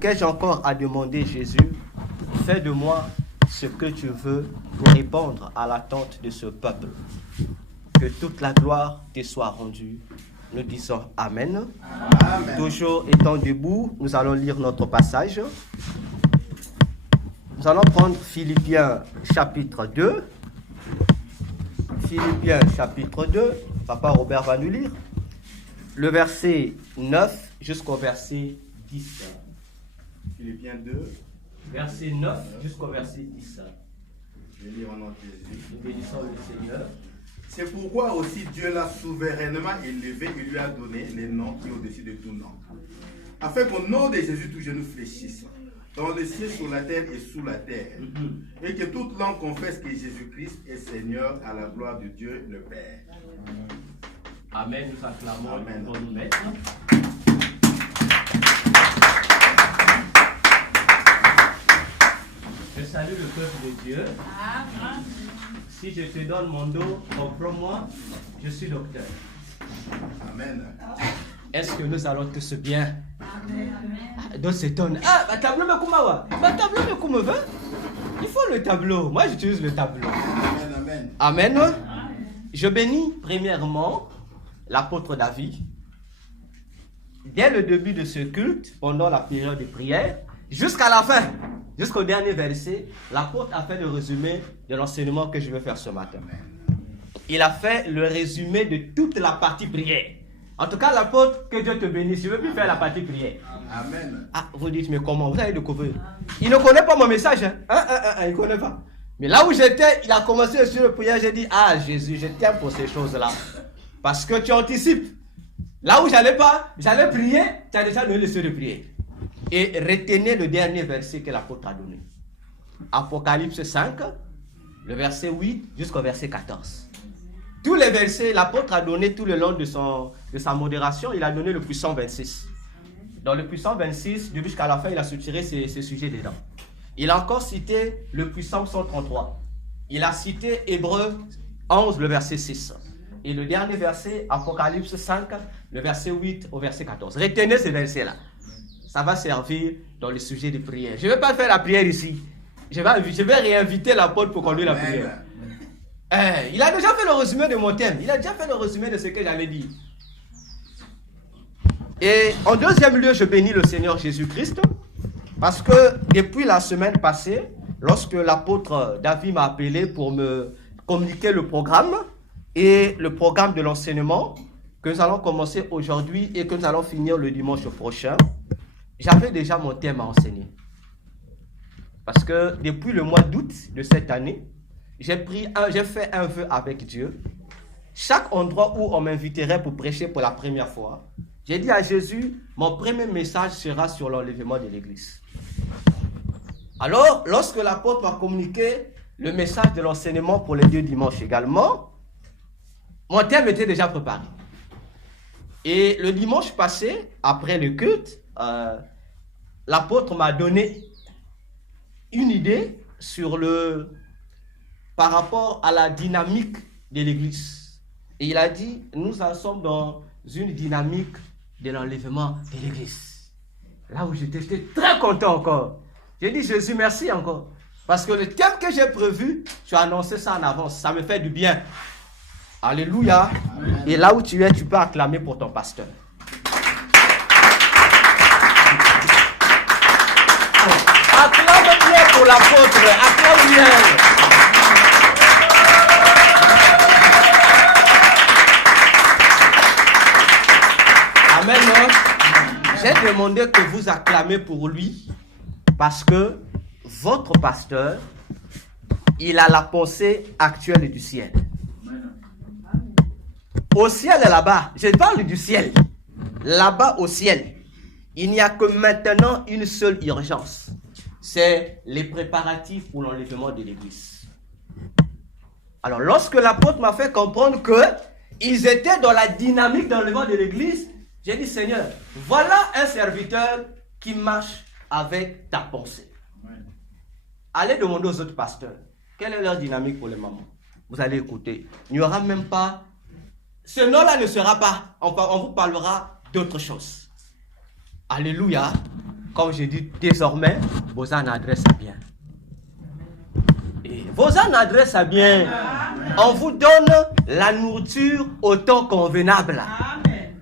Qu'ai-je encore à demander, Jésus? Fais de moi ce que tu veux pour répondre à l'attente de ce peuple. Que toute la gloire te soit rendue. Nous disons Amen. Amen. Toujours étant debout, nous allons lire notre passage. Nous allons prendre Philippiens chapitre 2. Philippiens chapitre 2. Papa Robert va nous lire. Le verset 9 jusqu'au verset 10. Philippiens 2. Verset 9 jusqu'au verset 10. Je vais lire au nom de Jésus. Nous bénissons le Seigneur. C'est pourquoi aussi Dieu l'a souverainement élevé et lui a donné les noms qui est au-dessus de tout nom. Afin qu'au nom de Jésus, tout genou fléchisse, dans le ciel, sur la terre et sous la terre. Et que toute langue confesse que Jésus-Christ est Seigneur à la gloire de Dieu le Père. Amen. Nous acclamons Amen. pour nous mettre. Je salue le peuple de Dieu. Amen. Si je te donne mon dos, comprends-moi, je suis docteur. Amen. Est-ce que nous allons tous bien? Amen. Donc c'est ton... Ah, ma tableau me kumawa. Ma tableau me kumawa. Il faut le tableau. Moi, j'utilise le tableau. Amen. Amen. Amen. Je bénis premièrement l'apôtre David. Dès le début de ce culte, pendant la période de prière, jusqu'à la fin, jusqu'au dernier verset, l'apôtre a fait le résumé de l'enseignement que je vais faire ce matin. Il a fait le résumé de toute la partie prière. En tout cas, l'apôtre, que Dieu te bénisse, je ne veux plus faire la partie prière. Amen. Ah, vous dites, mais comment? Vous avez découvert? Il ne connaît pas mon message. Il ne connaît pas. Mais là où j'étais, il a commencé sur le prière, j'ai dit, ah Jésus, je t'aime pour ces choses-là. Parce que tu anticipes. Là où j'allais pas, j'allais prier, tu as déjà donné le lieu de prière. Et retenez le dernier verset que l'apôtre a donné. Apocalypse 5, le verset 8 jusqu'au verset 14. Tous les versets, l'apôtre a donné tout le long de sa modération, il a donné le puissant 26. Dans le puissant 26, du jusqu'à la fin, il a soutiré ces sujets dedans. Il a encore cité le puissant 133. Il a cité Hébreux 11, le verset 6. Et le dernier verset, Apocalypse 5, le verset 8 au verset 14. Retenez ces versets-là. Ça va servir dans le sujet de prière. Je ne vais pas faire la prière ici. Je vais réinviter l'apôtre pour conduire la prière. Il a déjà fait le résumé de mon thème. Il a déjà fait le résumé de ce que j'allais dire. Et en deuxième lieu, je bénis le Seigneur Jésus-Christ. Parce que depuis la semaine passée, lorsque l'apôtre David m'a appelé pour me communiquer le programme, et le programme de l'enseignement que nous allons commencer aujourd'hui et que nous allons finir le dimanche prochain, j'avais déjà mon thème à enseigner. Parce que depuis le mois d'août de cette année, j'ai fait un vœu avec Dieu. Chaque endroit où on m'inviterait pour prêcher pour la première fois, j'ai dit à Jésus, mon premier message sera sur l'enlèvement de l'église. Alors, lorsque l'apôtre m'a communiqué le message de l'enseignement pour les 2 dimanches également, mon thème était déjà préparé. Et le dimanche passé, après le culte, l'apôtre m'a donné une idée par rapport à la dynamique de l'église. Et il a dit, nous en sommes dans une dynamique de l'enlèvement de l'église. Là où j'étais très content encore. J'ai dit, Jésus, merci encore. Parce que le thème que j'ai prévu, tu as annoncé ça en avance. Ça me fait du bien. Alléluia. Amen. Et là où tu es, tu peux acclamer pour ton pasteur. Acclame bien pour l'apôtre. Acclame bien. Amen. J'ai demandé que vous acclamez pour lui parce que votre pasteur, il a la pensée actuelle du ciel. Au ciel là-bas, je parle du ciel. Là-bas au ciel, il n'y a que maintenant une seule urgence. C'est les préparatifs pour l'enlèvement de l'église. Alors, lorsque l'apôtre m'a fait comprendre qu'ils étaient dans la dynamique d'enlèvement de l'église, j'ai dit, Seigneur, voilà un serviteur qui marche avec ta pensée. Allez demander aux autres pasteurs, quelle est leur dynamique pour les mamans? Vous allez écouter. Il n'y aura même pas... Ce nom-là ne sera pas. On vous parlera d'autre chose. Alléluia. comme je dis désormais, vos ânes adressent à bien. Et vos ânes adressent à bien. On vous donne la nourriture au temps convenable.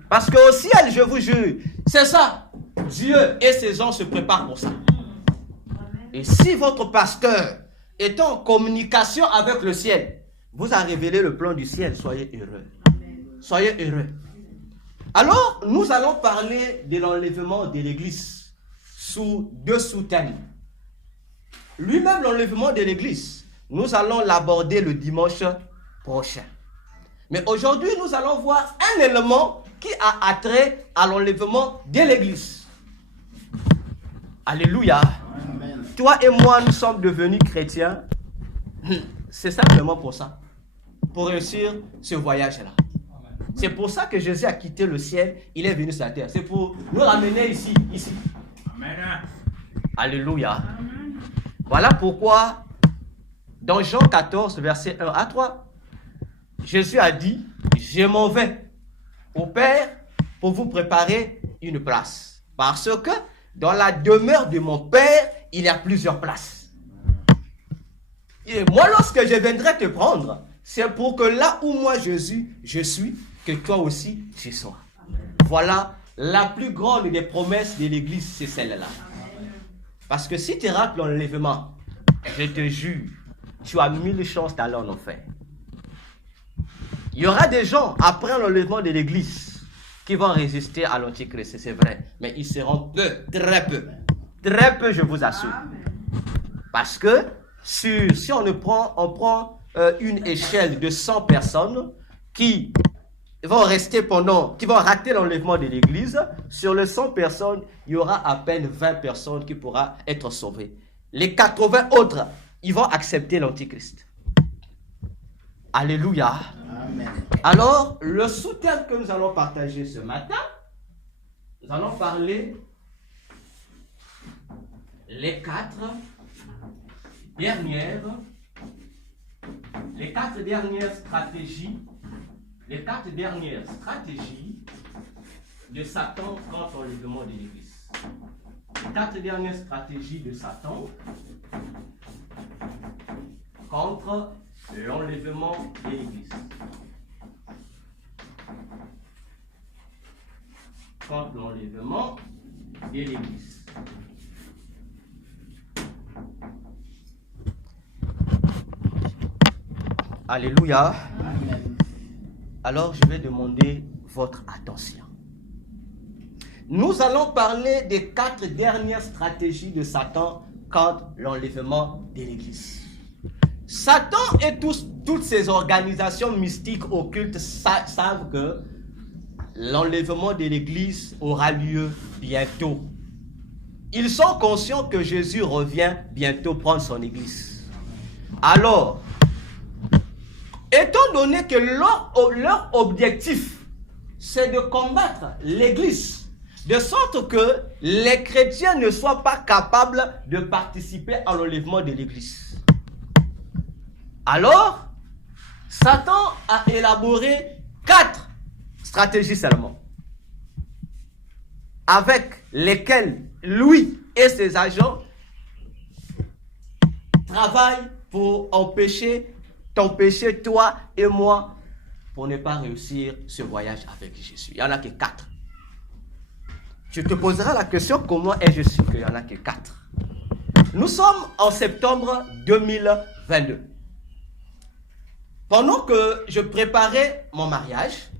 Parce qu'au ciel, je vous jure, c'est ça. Dieu et ses anges se préparent pour ça. Et si votre pasteur est en communication avec le ciel, vous a révélé le plan du ciel, soyez heureux. Soyez heureux. Alors, nous allons parler de l'enlèvement de l'église sous deux sous-thèmes. Lui-même, l'enlèvement de l'église, nous allons l'aborder le dimanche prochain. Mais aujourd'hui, nous allons voir un élément qui a attrait à l'enlèvement de l'église. Alléluia. Amen. Toi et moi, nous sommes devenus chrétiens. C'est simplement pour ça. Pour réussir ce voyage-là. C'est pour ça que Jésus a quitté le ciel. Il est venu sur la terre. C'est pour nous ramener ici. Amen. Alléluia. Amen. Voilà pourquoi, dans Jean 14, verset 1 à 3, Jésus a dit, je m'en vais au Père pour vous préparer une place. Parce que dans la demeure de mon Père, il y a plusieurs places. Et moi, lorsque je viendrai te prendre, c'est pour que là où moi Jésus, je suis, que toi aussi tu sois. Voilà la plus grande des promesses de l'Église, c'est celle-là. Parce que si tu rates l'enlèvement, je te jure, tu as 1000 chances d'aller en enfer. Il y aura des gens, après l'enlèvement de l'Église, qui vont résister à l'Antichrist, c'est vrai. Mais ils seront peu, très peu. Très peu, je vous assure. Parce que si on prend une échelle de 100 personnes qui vont qui vont rater l'enlèvement de l'église, sur les 100 personnes, il y aura à peine 20 personnes qui pourront être sauvées. Les 80 autres, ils vont accepter l'Antichrist. Alléluia. Amen. Alors, le sous-thème que nous allons partager ce matin, nous allons parler les quatre dernières stratégies de Satan contre l'enlèvement de l'Église. Les 4 dernières stratégies de Satan contre l'enlèvement de l'Église. Contre l'enlèvement de l'Église. Alléluia. Amen. Alors, je vais demander votre attention. Nous allons parler des 4 dernières stratégies de Satan contre l'enlèvement de l'Église. Satan et toutes ces organisations mystiques occultes savent que l'enlèvement de l'Église aura lieu bientôt. Ils sont conscients que Jésus revient bientôt prendre son Église. Alors, étant donné que leur objectif, c'est de combattre l'Église, de sorte que les chrétiens ne soient pas capables de participer à l'enlèvement de l'Église. Alors, Satan a élaboré 4 stratégies seulement, avec lesquelles lui et ses agents travaillent pour t'empêcher, toi et moi, pour ne pas réussir ce voyage avec Jésus. Il n'y en a que 4. Tu te poseras la question, comment ai-je su qu'il n'y en a que 4? Nous sommes en septembre 2022. Pendant que je préparais mon mariage,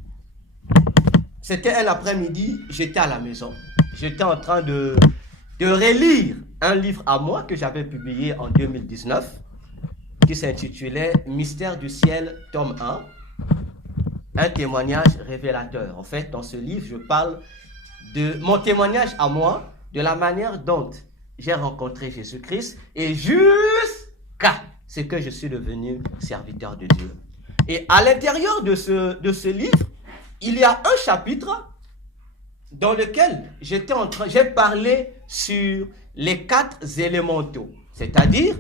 c'était un après-midi, j'étais à la maison. J'étais en train de relire un livre à moi que j'avais publié en 2019, qui s'intitulait « Mystère du ciel, tome 1 », un témoignage révélateur. En fait, dans ce livre, je parle de mon témoignage à moi, de la manière dont j'ai rencontré Jésus-Christ et jusqu'à ce que je suis devenu serviteur de Dieu. Et à l'intérieur de ce livre, il y a un chapitre dans lequel j'ai parlé sur les 4 élémentaux, c'est-à-dire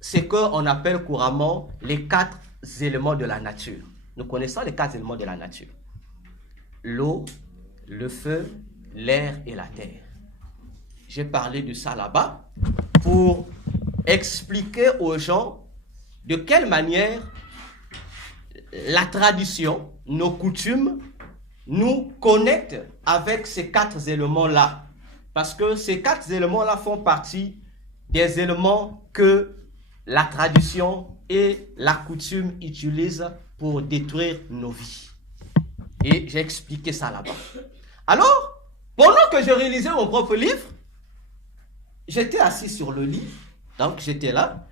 ce qu'on appelle couramment les 4 éléments de la nature. Nous connaissons les 4 éléments de la nature. L'eau, le feu, l'air et la terre. j'ai parlé de ça là-bas pour expliquer aux gens de quelle manière la tradition, nos coutumes, nous connectent avec ces 4 éléments-là. Parce que ces 4 éléments-là font partie des éléments que la tradition et la coutume utilisent pour détruire nos vies. Et j'ai expliqué ça là-bas. Alors, pendant que je réalisais mon propre livre, j'étais assis sur le lit. Donc, j'étais là.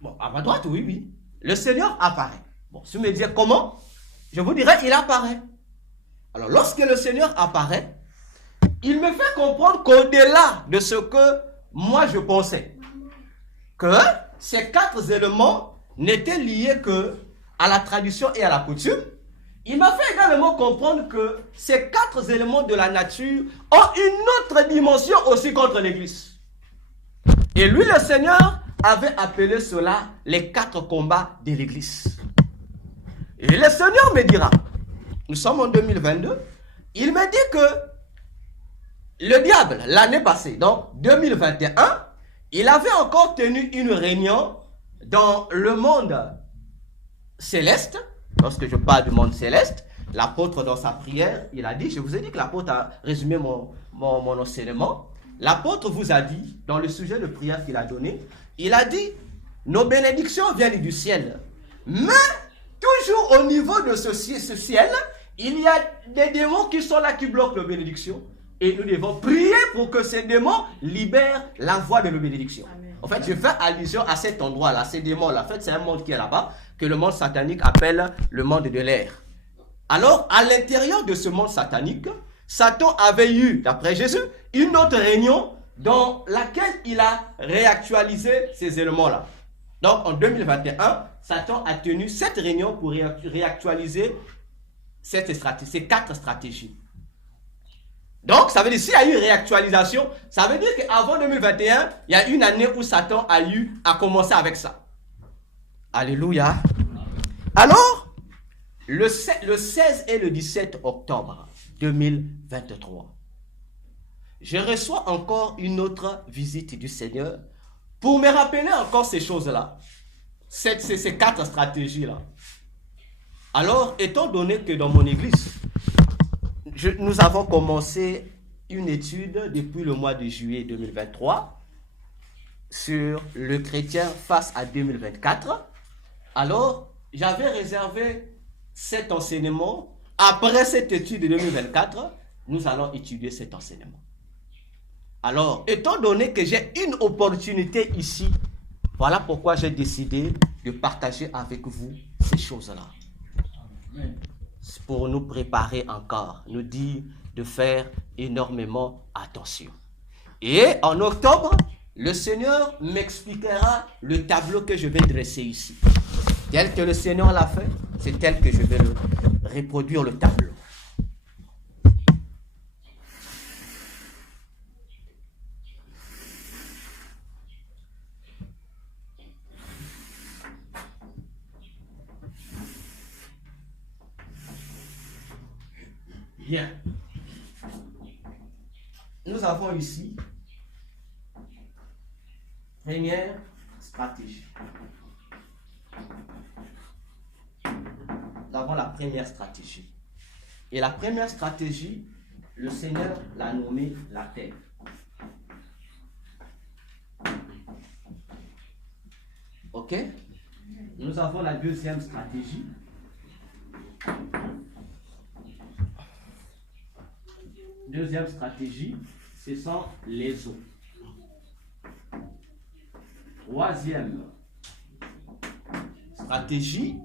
Bon, à ma droite, oui. Le Seigneur apparaît. Bon, si vous me dites comment, je vous dirais, il apparaît. Alors, lorsque le Seigneur apparaît, il me fait comprendre qu'au-delà de ce que moi je pensais, que ces 4 éléments n'étaient liés que à la tradition et à la coutume, il m'a fait également comprendre que ces 4 éléments de la nature ont une autre dimension aussi contre l'Église. Et lui, le Seigneur, avait appelé cela les 4 combats de l'Église. Et le Seigneur me dira, nous sommes en 2022, il me dit que le diable, l'année passée, donc 2021, il avait encore tenu une réunion dans le monde céleste. Lorsque je parle du monde céleste, l'apôtre dans sa prière, il a dit, je vous ai dit que l'apôtre a résumé mon enseignement. L'apôtre vous a dit, dans le sujet de prière qu'il a donné, il a dit, nos bénédictions viennent du ciel. Mais, toujours au niveau de ce ciel, il y a des démons qui sont là, qui bloquent nos bénédictions. Et nous devons prier pour que ces démons libèrent la voie de nos bénédictions. Amen. En fait, je fais allusion à cet endroit-là, ces démons-là. En fait, c'est un monde qui est là-bas, que le monde satanique appelle le monde de l'air. Alors, à l'intérieur de ce monde satanique, Satan avait eu, d'après Jésus, une autre réunion dans laquelle il a réactualisé ces éléments-là. Donc, en 2021, Satan a tenu cette réunion pour réactualiser ces 4 stratégies. Donc, ça veut dire, s'il y a eu réactualisation, ça veut dire qu'avant 2021, il y a une année où Satan a commencé avec ça. Alléluia. Alors, le 16 et le 17 octobre 2023, je reçois encore une autre visite du Seigneur pour me rappeler encore ces choses-là, ces 4 stratégies-là. Alors, étant donné que dans mon église, nous avons commencé une étude depuis le mois de juillet 2023 sur le chrétien face à 2024. Alors, j'avais réservé cet enseignement. Après cette étude de 2024, nous allons étudier cet enseignement. Alors, étant donné que j'ai une opportunité ici, voilà pourquoi j'ai décidé de partager avec vous ces choses-là. Pour nous préparer encore, nous dire de faire énormément attention. Et en octobre, le Seigneur m'expliquera le tableau que je vais dresser ici. Tel que le Seigneur l'a fait, c'est tel que je vais le reproduire le tableau. Bien. Nous avons ici première stratégie. Nous avons la première stratégie. Et la première stratégie, le Seigneur l'a nommée la terre. Ok? Nous avons la deuxième stratégie. Deuxième stratégie, ce sont les eaux. Troisième stratégie,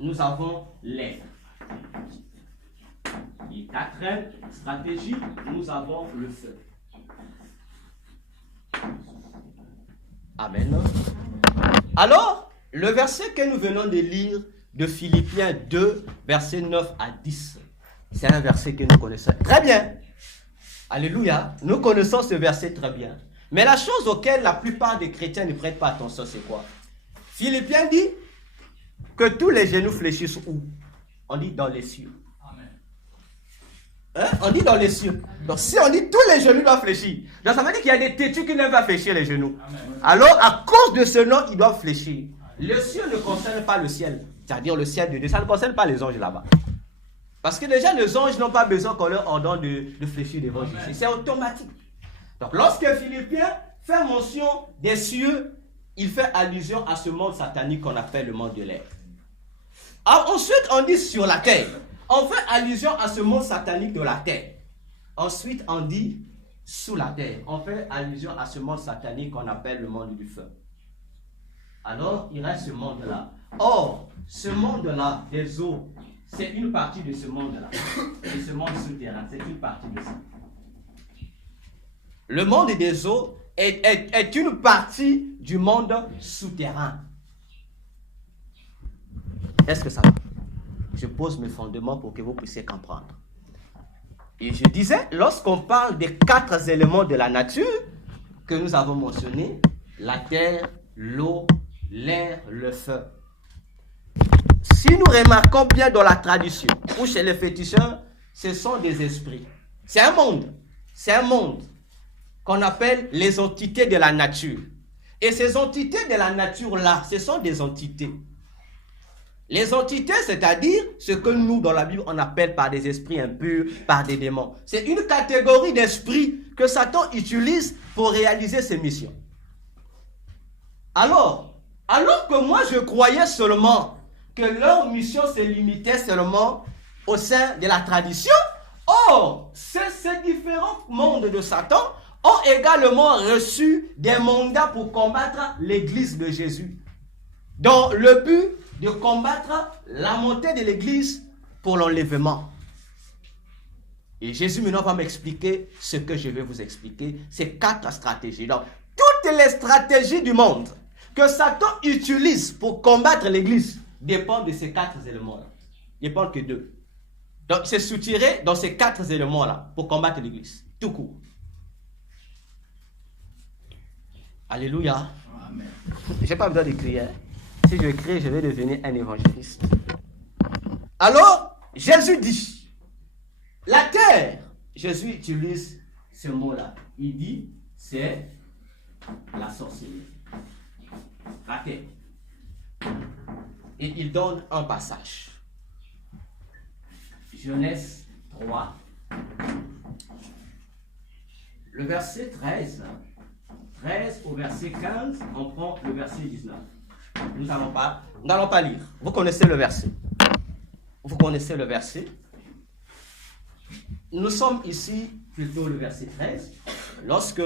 nous avons l'air. Et quatrième stratégie, nous avons le feu. Amen. Alors, le verset que nous venons de lire de Philippiens 2, versets 9 à 10, c'est un verset que nous connaissons très bien. Alléluia. Nous connaissons ce verset très bien. Mais la chose auquel la plupart des chrétiens ne prêtent pas attention, c'est quoi? Philippiens dit que tous les genoux fléchissent où? On dit dans les cieux. Amen. Hein? On dit dans les cieux. Donc si on dit tous les genoux doivent fléchir, donc ça veut dire qu'il y a des têtus qui ne veulent pas fléchir les genoux. Amen. Alors à cause de ce nom, ils doivent fléchir. Le ciel ne concerne pas le ciel, c'est-à-dire le ciel de Dieu, ça ne concerne pas les anges là-bas. Parce que déjà les anges n'ont pas besoin qu'on leur ordonne de fléchir devant Jésus. C'est automatique. Donc lorsque Philippiens fait mention des cieux, il fait allusion à ce monde satanique qu'on appelle le monde de l'air. Ensuite, on dit sur la terre. On fait allusion à ce monde satanique de la terre. Ensuite, on dit sous la terre. On fait allusion à ce monde satanique qu'on appelle le monde du feu. Alors, il reste ce monde-là. Or, ce monde-là, des eaux, c'est une partie de ce monde-là. Et ce monde souterrain, c'est une partie de ça. Le monde des eaux est une partie du monde souterrain. Est-ce que ça va? Je pose mes fondements pour que vous puissiez comprendre. Et je disais, lorsqu'on parle des 4 éléments de la nature que nous avons mentionnés, la terre, l'eau, l'air, le feu. Si nous remarquons bien dans la tradition, ou chez les féticheurs, ce sont des esprits. C'est un monde qu'on appelle les entités de la nature. Et ces entités de la nature-là, ce sont des entités. Les entités, c'est-à-dire ce que nous, dans la Bible, on appelle par des esprits impurs, par des démons. C'est une catégorie d'esprits que Satan utilise pour réaliser ses missions. Alors que moi, je croyais seulement que leur mission se limitait seulement au sein de la tradition, or, ces différents mondes de Satan ont également reçu des mandats pour combattre l'Église de Jésus, dans le but de combattre la montée de l'Église pour l'enlèvement. Et Jésus maintenant va m'expliquer ce que je vais vous expliquer, ces 4 stratégies. Donc, toutes les stratégies du monde que Satan utilise pour combattre l'Église dépendent de ces 4 éléments-là. Il ne dépendent que 2. Donc, c'est soutiré dans ces 4 éléments-là pour combattre l'Église, tout court. Alléluia. Amen. Je n'ai pas besoin de crier. Si je crie, je vais devenir un évangéliste. Alors, Jésus dit, la terre, Jésus utilise ce mot-là. Il dit, c'est la sorcellerie. La terre. Et il donne un passage. Genèse 3. Le verset 13 au verset 15, on prend le verset 19. Nous n'allons pas lire. Vous connaissez le verset. Nous sommes ici, plutôt le verset 13, lorsque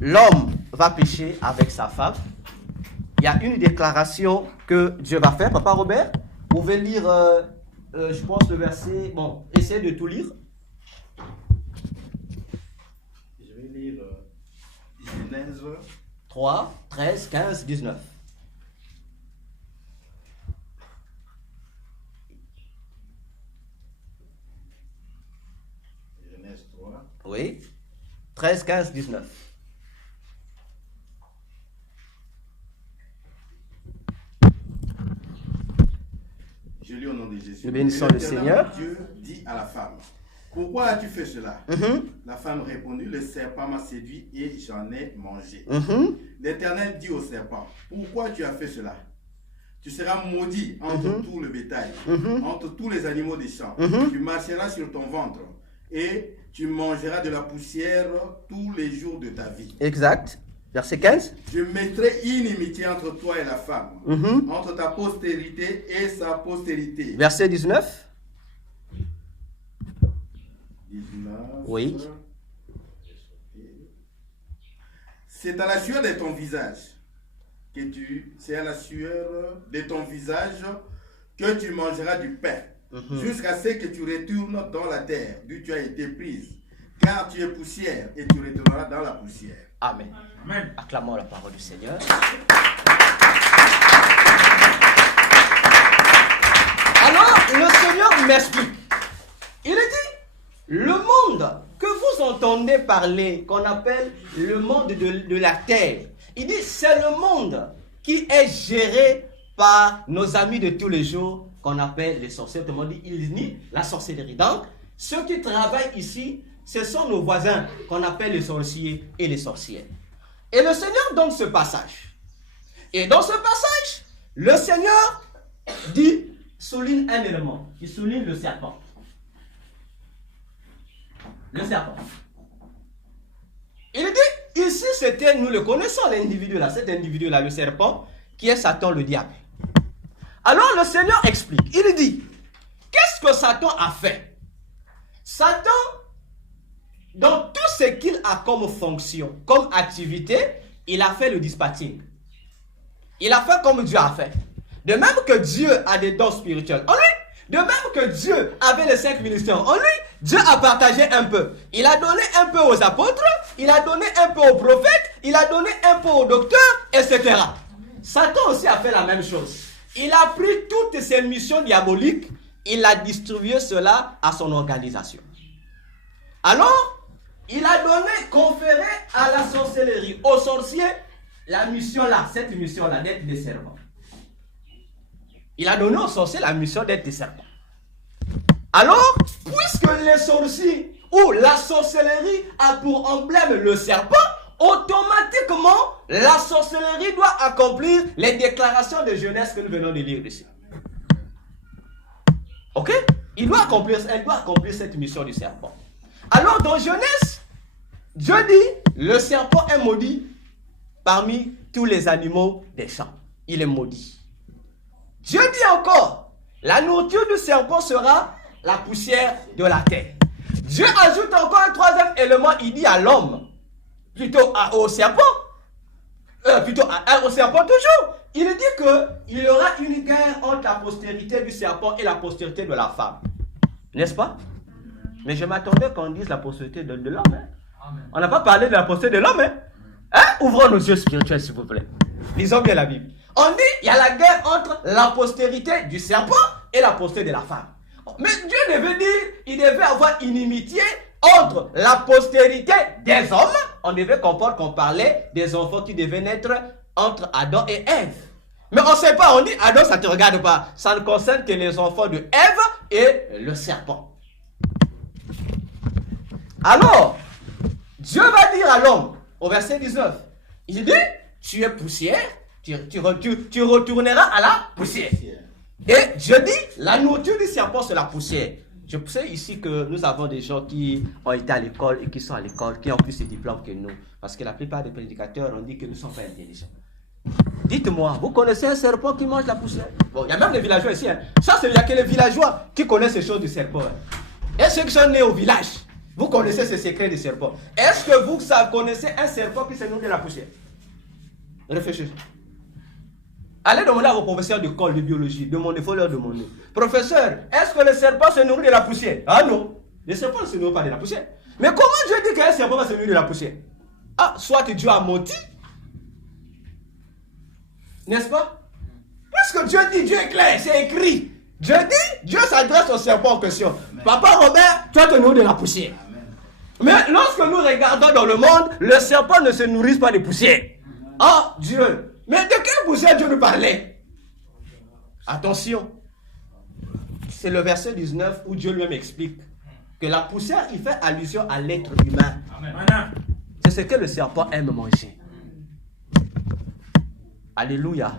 l'homme va pécher avec sa femme. Il y a une déclaration que Dieu va faire. Papa Robert, vous pouvez lire, je pense, le verset. Bon, essayez de tout lire. Je vais lire Genèse 3, 13, 15, 19. Genèse 3. Oui. 13, 15, 19. Je lis au nom de Jésus. Nous bénissons le Seigneur. Dieu dit à la femme, pourquoi as-tu fait cela? La femme répondit, le serpent m'a séduit et j'en ai mangé. L'Éternel dit au serpent, pourquoi tu as fait cela? Tu seras maudit entre tout le bétail, entre tous les animaux des champs. Tu marcheras sur ton ventre et tu mangeras de la poussière tous les jours de ta vie. Exact. Verset 15. Je mettrai inimitié entre toi et la femme, entre ta postérité et sa postérité. Verset 19. 19. Oui. C'est à la sueur de ton visage c'est à la sueur de ton visage que tu mangeras du pain, jusqu'à ce que tu retournes dans la terre d'où tu as été prise, car tu es poussière et tu retourneras dans la poussière. Amen. Amen. Acclamons la parole du Seigneur. Alors, le Seigneur m'explique. Il dit, le monde que vous entendez parler, qu'on appelle le monde de la terre, il dit, c'est le monde qui est géré par nos amis de tous les jours, qu'on appelle les sorciers. Tout le monde dit, ils nient la sorcellerie. Donc, ceux qui travaillent ici, ce sont nos voisins qu'on appelle les sorciers et les sorcières. Et le Seigneur donne ce passage. Et dans ce passage, le Seigneur souligne un élément. Il souligne le serpent. Le serpent. Il dit, ici c'était, nous le connaissons, l'individu là, cet individu là, le serpent, qui est Satan le diable. Alors le Seigneur explique, il dit, qu'est-ce que Satan a fait? Satan, dans tout ce qu'il a comme fonction, comme activité, il a fait le dispatching. Il a fait comme Dieu a fait. De même que Dieu a des dons spirituels en lui, de même que Dieu avait les 5 ministères en lui, Dieu a partagé un peu. Il a donné un peu aux apôtres, il a donné un peu aux prophètes, il a donné un peu aux docteurs, etc. Satan aussi a fait la même chose. Il a pris toutes ses missions diaboliques, il a distribué cela à son organisation. Alors, il a donné, conféré à la sorcellerie, aux sorciers, la mission là, cette mission là, d'être des servants. Il a donné aux sorciers la mission d'être des servants. Alors, puisque les sorciers ou la sorcellerie a pour emblème le serpent, automatiquement, la sorcellerie doit accomplir les déclarations de Genèse que nous venons de lire ici. Ok? Elle doit accomplir cette mission du serpent. Alors, dans Genèse, Dieu dit, le serpent est maudit parmi tous les animaux des champs. Il est maudit. Dieu dit encore, la nourriture du serpent sera la poussière de la terre. Dieu ajoute encore un troisième élément, il dit à l'homme, plutôt au serpent, au serpent toujours. Il dit qu'il y aura une guerre entre la postérité du serpent et la postérité de la femme. N'est-ce pas? Mais je m'attendais qu'on dise la postérité de l'homme. Hein? On n'a pas parlé de la postérité de l'homme. Hein? Ouvrons nos yeux spirituels, s'il vous plaît. Lisons bien la Bible. On dit il y a la guerre entre la postérité du serpent et la postérité de la femme. Mais Dieu devait dire, il devait avoir une inimitié entre la postérité des hommes. On devait comprendre qu'on parlait des enfants qui devaient naître entre Adam et Ève. Mais on ne sait pas, on dit Adam, ça ne te regarde pas. Ça ne concerne que les enfants de Ève et le serpent. Alors, Dieu va dire à l'homme, au verset 19, il dit, tu es poussière, tu retourneras à la poussière. Et Dieu dit, la nourriture du serpent, c'est la poussière. Je sais ici que nous avons des gens qui ont été à l'école et qui sont à l'école, qui ont plus de diplômes que nous. Parce que la plupart des prédicateurs ont dit que nous ne sommes pas intelligents. Dites-moi, vous connaissez un serpent qui mange la poussière? Bon, il y a même les villageois ici. Hein. Ça, il n'y a que les villageois qui connaissent ces choses du serpent. Hein. Et ceux qui sont nés au village, vous connaissez ces secrets du serpent. Est-ce que vous connaissez un serpent qui se nourrit de la poussière? Réfléchissez. Allez demander à vos professeurs d'école de biologie. Il faut leur demander. Professeur, est-ce que le serpent se nourrit de la poussière? Ah non. Le serpent ne se nourrit pas de la poussière. Mais comment Dieu dit qu'un serpent va se nourrir de la poussière? Ah, soit Dieu a menti. N'est-ce pas? Puisque Dieu dit, Dieu est clair, c'est écrit. Dieu dit, Dieu s'adresse au serpent en question. Amen. Papa Robert, toi te nourris de la poussière. Amen. Mais lorsque nous regardons dans le monde, le serpent ne se nourrit pas de poussière. Oh Dieu! Mais de quelle poussière Dieu nous parlait? Attention. C'est le verset 19 où Dieu lui-même explique que la poussière, il fait allusion à l'être humain. Amen. C'est ce que le serpent aime manger. Alléluia.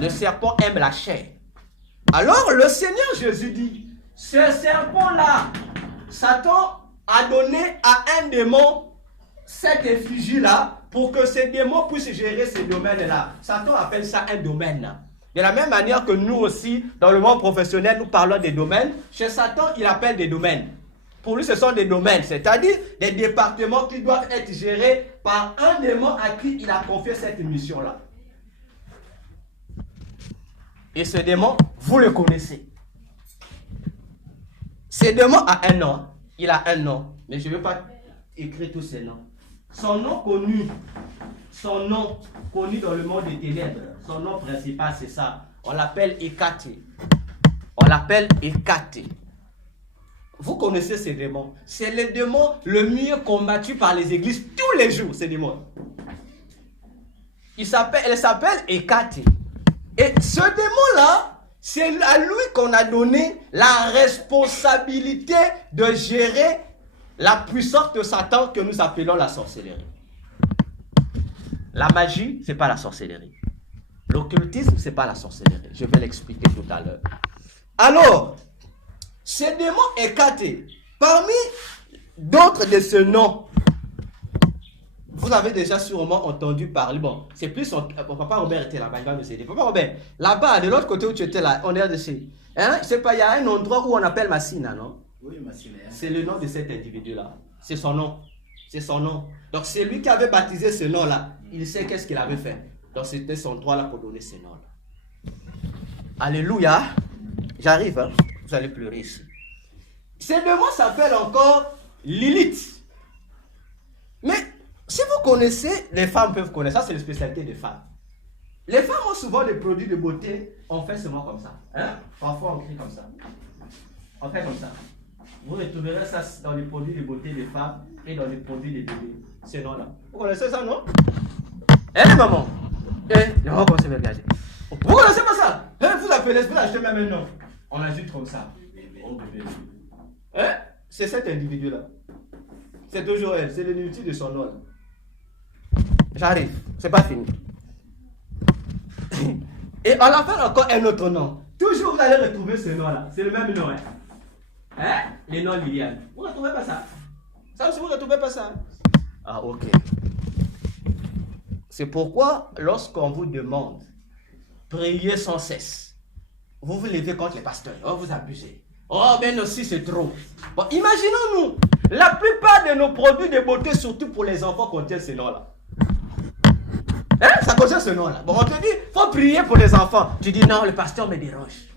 Le serpent aime la chair. Alors le Seigneur Jésus dit, ce serpent-là, Satan a donné à un démon cette effigie-là pour que ce démon puisse gérer ce domaine-là. Satan appelle ça un domaine. De la même manière que nous aussi, dans le monde professionnel, nous parlons des domaines, chez Satan, il appelle des domaines. Pour lui, ce sont des domaines, c'est-à-dire des départements qui doivent être gérés par un démon à qui il a confié cette mission-là. Et ce démon, vous le connaissez. Ce démon a un nom. Il a un nom. Mais je ne vais pas écrire tous ces noms. Son nom connu dans le monde des ténèbres, son nom principal, c'est ça. On l'appelle Hécate. On l'appelle Hécate. Vous connaissez ces démons. C'est le démon le mieux combattu par les églises tous les jours, ces démons. Elle s'appelle Hécate. Et ce démon-là, C'est à lui qu'on a donné la responsabilité de gérer la puissance de Satan que nous appelons la sorcellerie. La magie, ce n'est pas la sorcellerie. L'occultisme, ce n'est pas la sorcellerie. Je vais l'expliquer tout à l'heure. Alors, ces démons écartés, parmi d'autres de ce nom, vous avez déjà sûrement entendu parler. Bon, c'est plus Papa Robert était là-bas, il va nous aider. Papa Robert, là-bas, de l'autre côté où tu étais là, on est dessus. Hein? Je sais pas, il y a un endroit où on appelle Massina, non? Oui, Massina. C'est le nom de cet individu-là. C'est son nom. C'est son nom. Donc, c'est lui qui avait baptisé ce nom-là. Il sait qu'est-ce qu'il avait fait. Donc, c'était son droit-là pour donner ce nom-là. Alléluia. J'arrive, hein? Vous allez pleurer ici. Ce démon s'appelle encore Lilith. Mais, si vous connaissez, les femmes peuvent connaître. Ça, c'est la spécialité des femmes. Les femmes ont souvent des produits de beauté. On fait seulement comme ça. Hein? Parfois, on crie comme ça. On fait comme ça. Vous retrouverez ça dans les produits de beauté des femmes et dans les produits des bébés. Ce nom-là. Vous connaissez ça, non? Eh, maman. Eh, on va commencer à me regarder. Vous connaissez pas ça? Eh, vous appelez, vous achetez même un nom. On ajoute comme ça. Oh, bébé. Hein? C'est cet individu-là. C'est toujours elle. C'est l'inutilité de son nom. J'arrive. C'est pas fini. Et on appelle encore un autre nom. Toujours vous allez retrouver ce nom-là. C'est le même nom. Hein? Hein? Le nom Liliane. Vous ne retrouvez pas ça? Ça aussi, vous ne retrouvez pas ça? Ah, ok. C'est pourquoi, lorsqu'on vous demande, priez sans cesse, vous vous levez contre les pasteurs. Oh, vous abusez. Oh, ben aussi, c'est trop. Bon, imaginons-nous, la plupart de nos produits de beauté, surtout pour les enfants, contiennent ce nom-là. Hein? Ça contient ce nom-là. Bon, on te dit, il faut prier pour les enfants. Tu dis, non, le pasteur me dérange.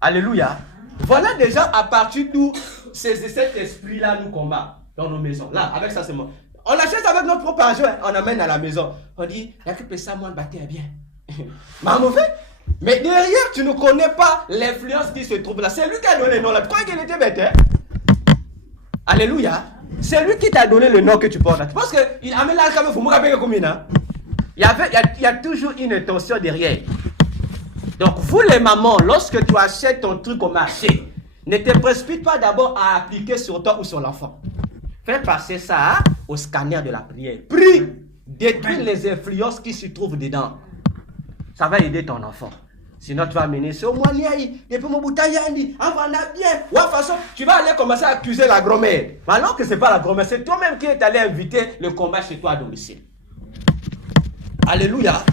Alléluia. Voilà déjà à partir d'où cet esprit-là nous combat dans nos maisons. Là, avec ça, c'est moi. On achète avec notre propre argent, on amène à la maison. On dit, il y a que ça, moi, le bâtir bien. Mais mauvais. Mais derrière, tu ne connais pas l'influence qui se trouve là. C'est lui qui a donné le nom là. Tu crois qu'il était bête, hein? Alléluia. C'est lui qui t'a donné le nom que tu portes là. Tu penses qu'il amène là quand même, faut me rappeler combien, hein? Il y a toujours une intention derrière. Donc, vous les mamans, lorsque tu achètes ton truc au marché, ne te précipite pas d'abord à appliquer sur toi ou sur l'enfant. Fais passer ça au scanner de la prière. Prie, détruis les influences qui se trouvent dedans. Ça va aider ton enfant. Sinon, tu vas amener ce moi, depuis mon boutayandi, avant bien. Ou de toute façon, tu vas aller commencer à accuser la grand-mère. Mais alors que ce n'est pas la grand-mère, c'est toi-même qui es allé inviter le combat chez toi à domicile. Alléluia.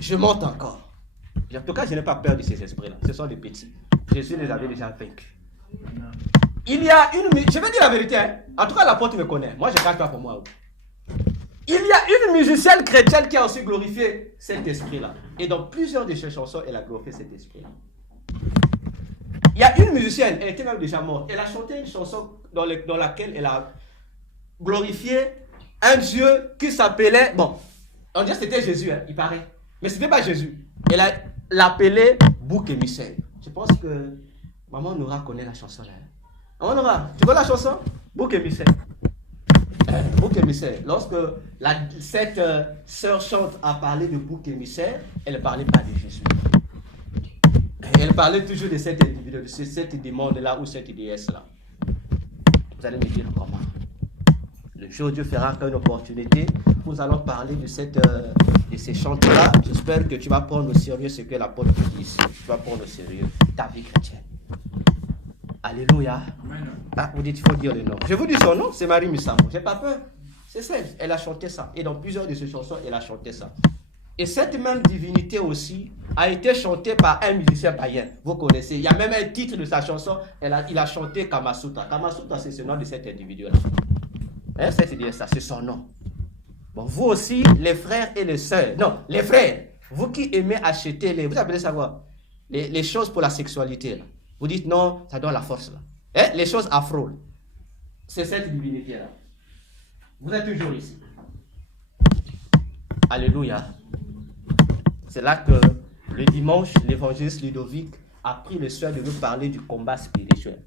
Je monte encore. En tout cas, je n'ai pas peur de ces esprits-là. Ce sont des petits. Jésus les avait déjà vaincus. Il y a une... Je vais dire la vérité. Hein? En tout cas, l'apôtre me connaît. Moi, je ne cache pas pour moi. Il y a une musicienne chrétienne qui a aussi glorifié cet esprit-là. Et dans plusieurs de ses chansons, elle a glorifié cet esprit-là. Il y a une musicienne, elle était même déjà morte. Elle a chanté une chanson dans laquelle elle a glorifié un Dieu qui s'appelait... Bon, on dirait que c'était Jésus, hein, il paraît. Mais ce n'était pas Jésus. Elle a l'appelé bouc émissaire. Je pense que Maman Nora connaît la chanson là. Maman Nora, tu vois la chanson? Bouc émissaire. Bouc émissaire. Lorsque cette sœur chante a parlé de bouc émissaire, elle ne parlait pas de Jésus. Elle parlait toujours de cet individu, de cette démon-là ou cette déesse-là. Vous allez me dire comment? Le jour où Dieu fera encore une opportunité, nous allons parler de ces chants-là. J'espère que tu vas prendre au sérieux ce que l'apôtre dit ici. Tu vas prendre au sérieux ta vie chrétienne. Alléluia. Ah, vous dites, il faut dire le nom. Je vous dis son nom, c'est Marie Misamo. Je n'ai pas peur. C'est celle, elle a chanté ça. Et dans plusieurs de ses chansons, elle a chanté ça. Et cette même divinité aussi a été chantée par un musicien païen. Vous connaissez. Il y a même un titre de sa chanson. Il a chanté Kamasutra. Kamasutra, c'est ce nom de cet individu-là. Hein, ça, c'est son nom. Bon, vous aussi, les frères et les sœurs. Non, les frères. Vous qui aimez acheter vous appelez ça quoi? Les choses pour la sexualité. Là. Vous dites non, ça donne la force là. Hein? Les choses afro. C'est cette divinité-là. Vous êtes toujours ici. Alléluia. C'est là que le dimanche, l'évangéliste Ludovic a pris le soin de nous parler du combat spirituel.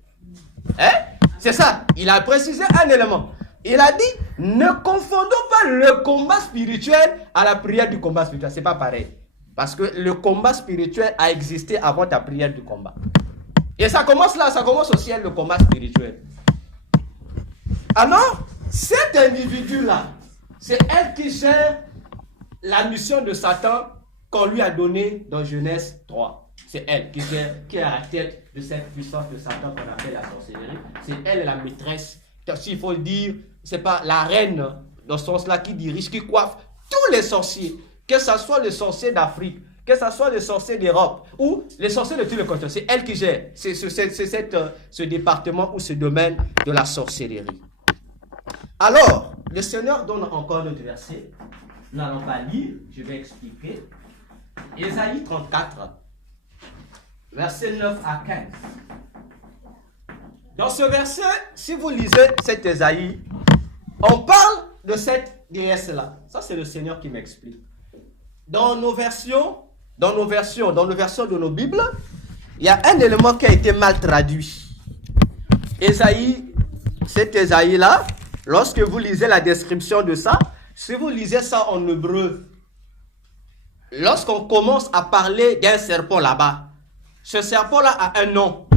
Hein? C'est ça. Il a précisé un élément. Il a dit, ne confondons pas le combat spirituel à la prière du combat spirituel. Ce n'est pas pareil. Parce que le combat spirituel a existé avant ta prière du combat. Et ça commence là, ça commence au ciel, le combat spirituel. Alors, cet individu-là, c'est elle qui gère la mission de Satan qu'on lui a donnée dans Genèse 3. C'est elle qui gère, qui est à la tête de cette puissance de Satan qu'on appelle la sorcellerie. C'est elle la maîtresse. S'il faut le dire, c'est pas la reine, dans ce sens-là, qui dirige, qui coiffe tous les sorciers. Que ce soit les sorciers d'Afrique, que ce soit les sorciers d'Europe, ou les sorciers de tous les continents. C'est elle qui gère. C'est ce département ou ce domaine de la sorcellerie. Alors, le Seigneur donne encore notre verset. Nous n'allons pas lire, je vais expliquer. Ésaïe 34, versets 9 à 15. Dans ce verset, si vous lisez cet Ésaïe, on parle de cette déesse-là. Ça, c'est le Seigneur qui m'explique. Dans nos versions de nos Bibles, il y a un élément qui a été mal traduit. Ésaïe, cet Ésaïe-là, lorsque vous lisez la description de ça, si vous lisez ça en hébreu, lorsqu'on commence à parler d'un serpent là-bas, ce serpent-là a un nom.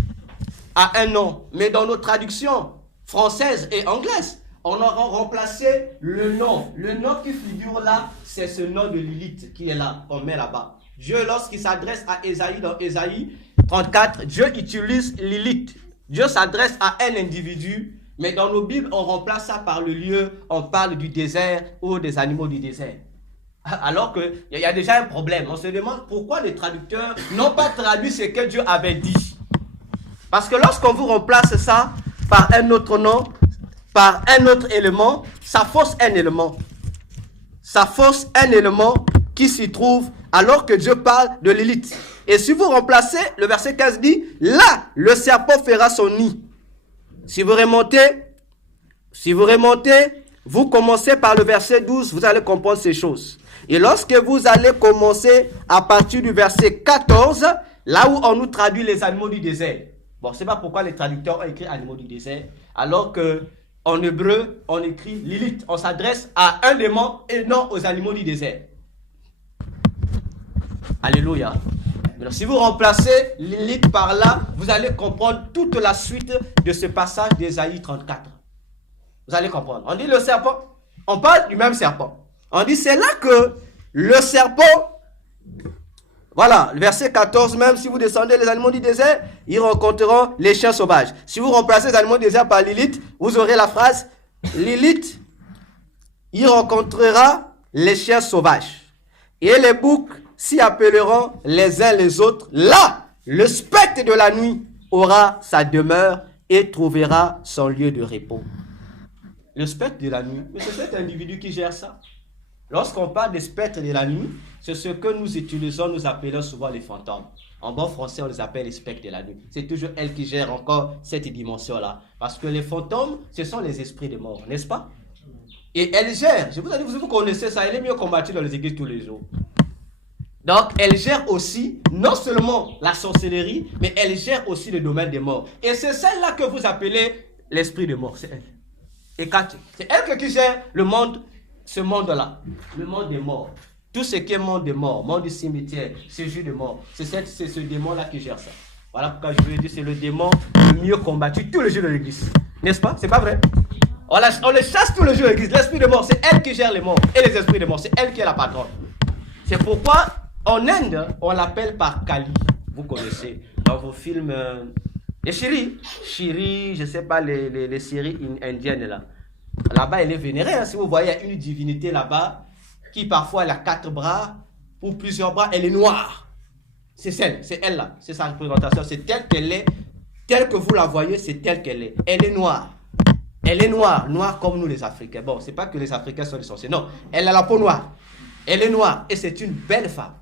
Mais dans nos traductions françaises et anglaises, on aura remplacé le nom. Le nom qui figure là, c'est ce nom de Lilith qui est là, qu'on met là-bas. Dieu, lorsqu'il s'adresse à Ésaïe, dans Ésaïe 34, Dieu utilise Lilith. Dieu s'adresse à un individu, mais dans nos Bibles, on remplace ça par le lieu, on parle du désert ou des animaux du désert. Alors qu'il y a déjà un problème. On se demande pourquoi les traducteurs n'ont pas traduit ce que Dieu avait dit. Parce que lorsqu'on vous remplace ça par un autre nom, par un autre élément, ça fausse un élément. Ça fausse un élément qui s'y trouve alors que Dieu parle de Lilith. Et si vous remplacez, le verset 15 dit, là, le serpent fera son nid. Si vous remontez, vous commencez par le verset 12, vous allez comprendre ces choses. Et lorsque vous allez commencer à partir du verset 14, là où on nous traduit les animaux du désert. Bon, je ne sais pas pourquoi les traducteurs ont écrit animaux du désert, alors que en hébreu, on écrit Lilith. On s'adresse à un démon et non aux animaux du désert. Alléluia. Alors, si vous remplacez Lilith par là, vous allez comprendre toute la suite de ce passage d'Ésaïe 34. Vous allez comprendre. On dit le serpent, on parle du même serpent. On dit c'est là que le serpent, voilà, le verset 14 même, si vous descendez les animaux du désert, ils rencontreront les chiens sauvages. Si vous remplacez les animaux du désert par Lilith, vous aurez la phrase, Lilith, il rencontrera les chiens sauvages. Et les boucs s'y appelleront les uns les autres. Là, le spectre de la nuit aura sa demeure et trouvera son lieu de repos. Le spectre de la nuit, mais c'est cet individu qui gère ça. Lorsqu'on parle des spectres de la nuit, c'est ce que nous utilisons, nous appelons souvent les fantômes. En bon français, on les appelle les spectres de la nuit. C'est toujours elle qui gère encore cette dimension-là. Parce que les fantômes, ce sont les esprits des morts, n'est-ce pas? Et elle gère, je vous ai dit, vous connaissez ça, elle est mieux combattue dans les églises tous les jours. Donc, elle gère aussi, non seulement la sorcellerie, mais elle gère aussi le domaine des morts. Et c'est celle-là que vous appelez l'esprit des morts, c'est elle. Et c'est elle qui gère le monde, ce monde-là, le monde des morts. Tout ce qui est monde des morts, monde du cimetière, séjour des morts, c'est ce démon-là qui gère ça. Voilà pourquoi je veux dire, c'est le démon le mieux combattu tous les jours de l'église. N'est-ce pas? C'est pas vrai? On les chasse tous les jours de l'église. L'esprit de mort, c'est elle qui gère les morts. Et les esprits de mort, c'est elle qui est la patronne. C'est pourquoi, en Inde, on l'appelle par Kali. Vous connaissez, dans vos films, les Shiri, je ne sais pas, les séries indiennes là. Là-bas, elle est vénérée. Hein. Si vous voyez une divinité là-bas, qui parfois elle a 4 bras ou plusieurs bras, elle est noire. C'est elle là. C'est sa représentation. C'est telle qu'elle est. Telle que vous la voyez, c'est telle qu'elle est. Elle est noire. Elle est noire. Noire comme nous les Africains. Bon, c'est pas que les Africains sont des sorciers. Non. Elle a la peau noire. Elle est noire. Et c'est une belle femme.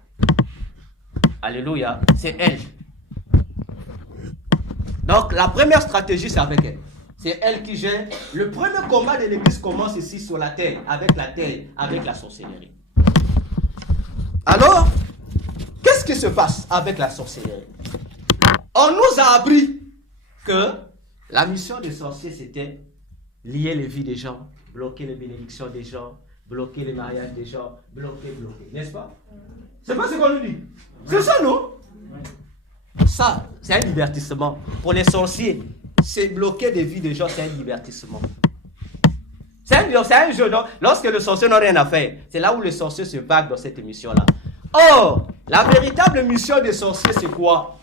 Alléluia. C'est elle. Donc, la première stratégie, c'est avec elle. C'est elle qui gère. Le premier combat de l'église commence ici sur la terre, avec la sorcellerie. Alors, qu'est-ce qui se passe avec la sorcellerie? On nous a appris que la mission des sorciers, c'était lier les vies des gens, bloquer les bénédictions des gens, bloquer les mariages des gens, bloquer, n'est-ce pas? C'est pas ce qu'on nous dit. C'est ça, non? Ça, c'est un divertissement. Pour les sorciers, c'est bloquer des vies des gens, c'est un divertissement. C'est un jeu, non? Lorsque le sorcier n'a rien à faire, c'est là où le sorcier se vague dans cette émission-là. Or, la véritable mission des sorciers, c'est quoi?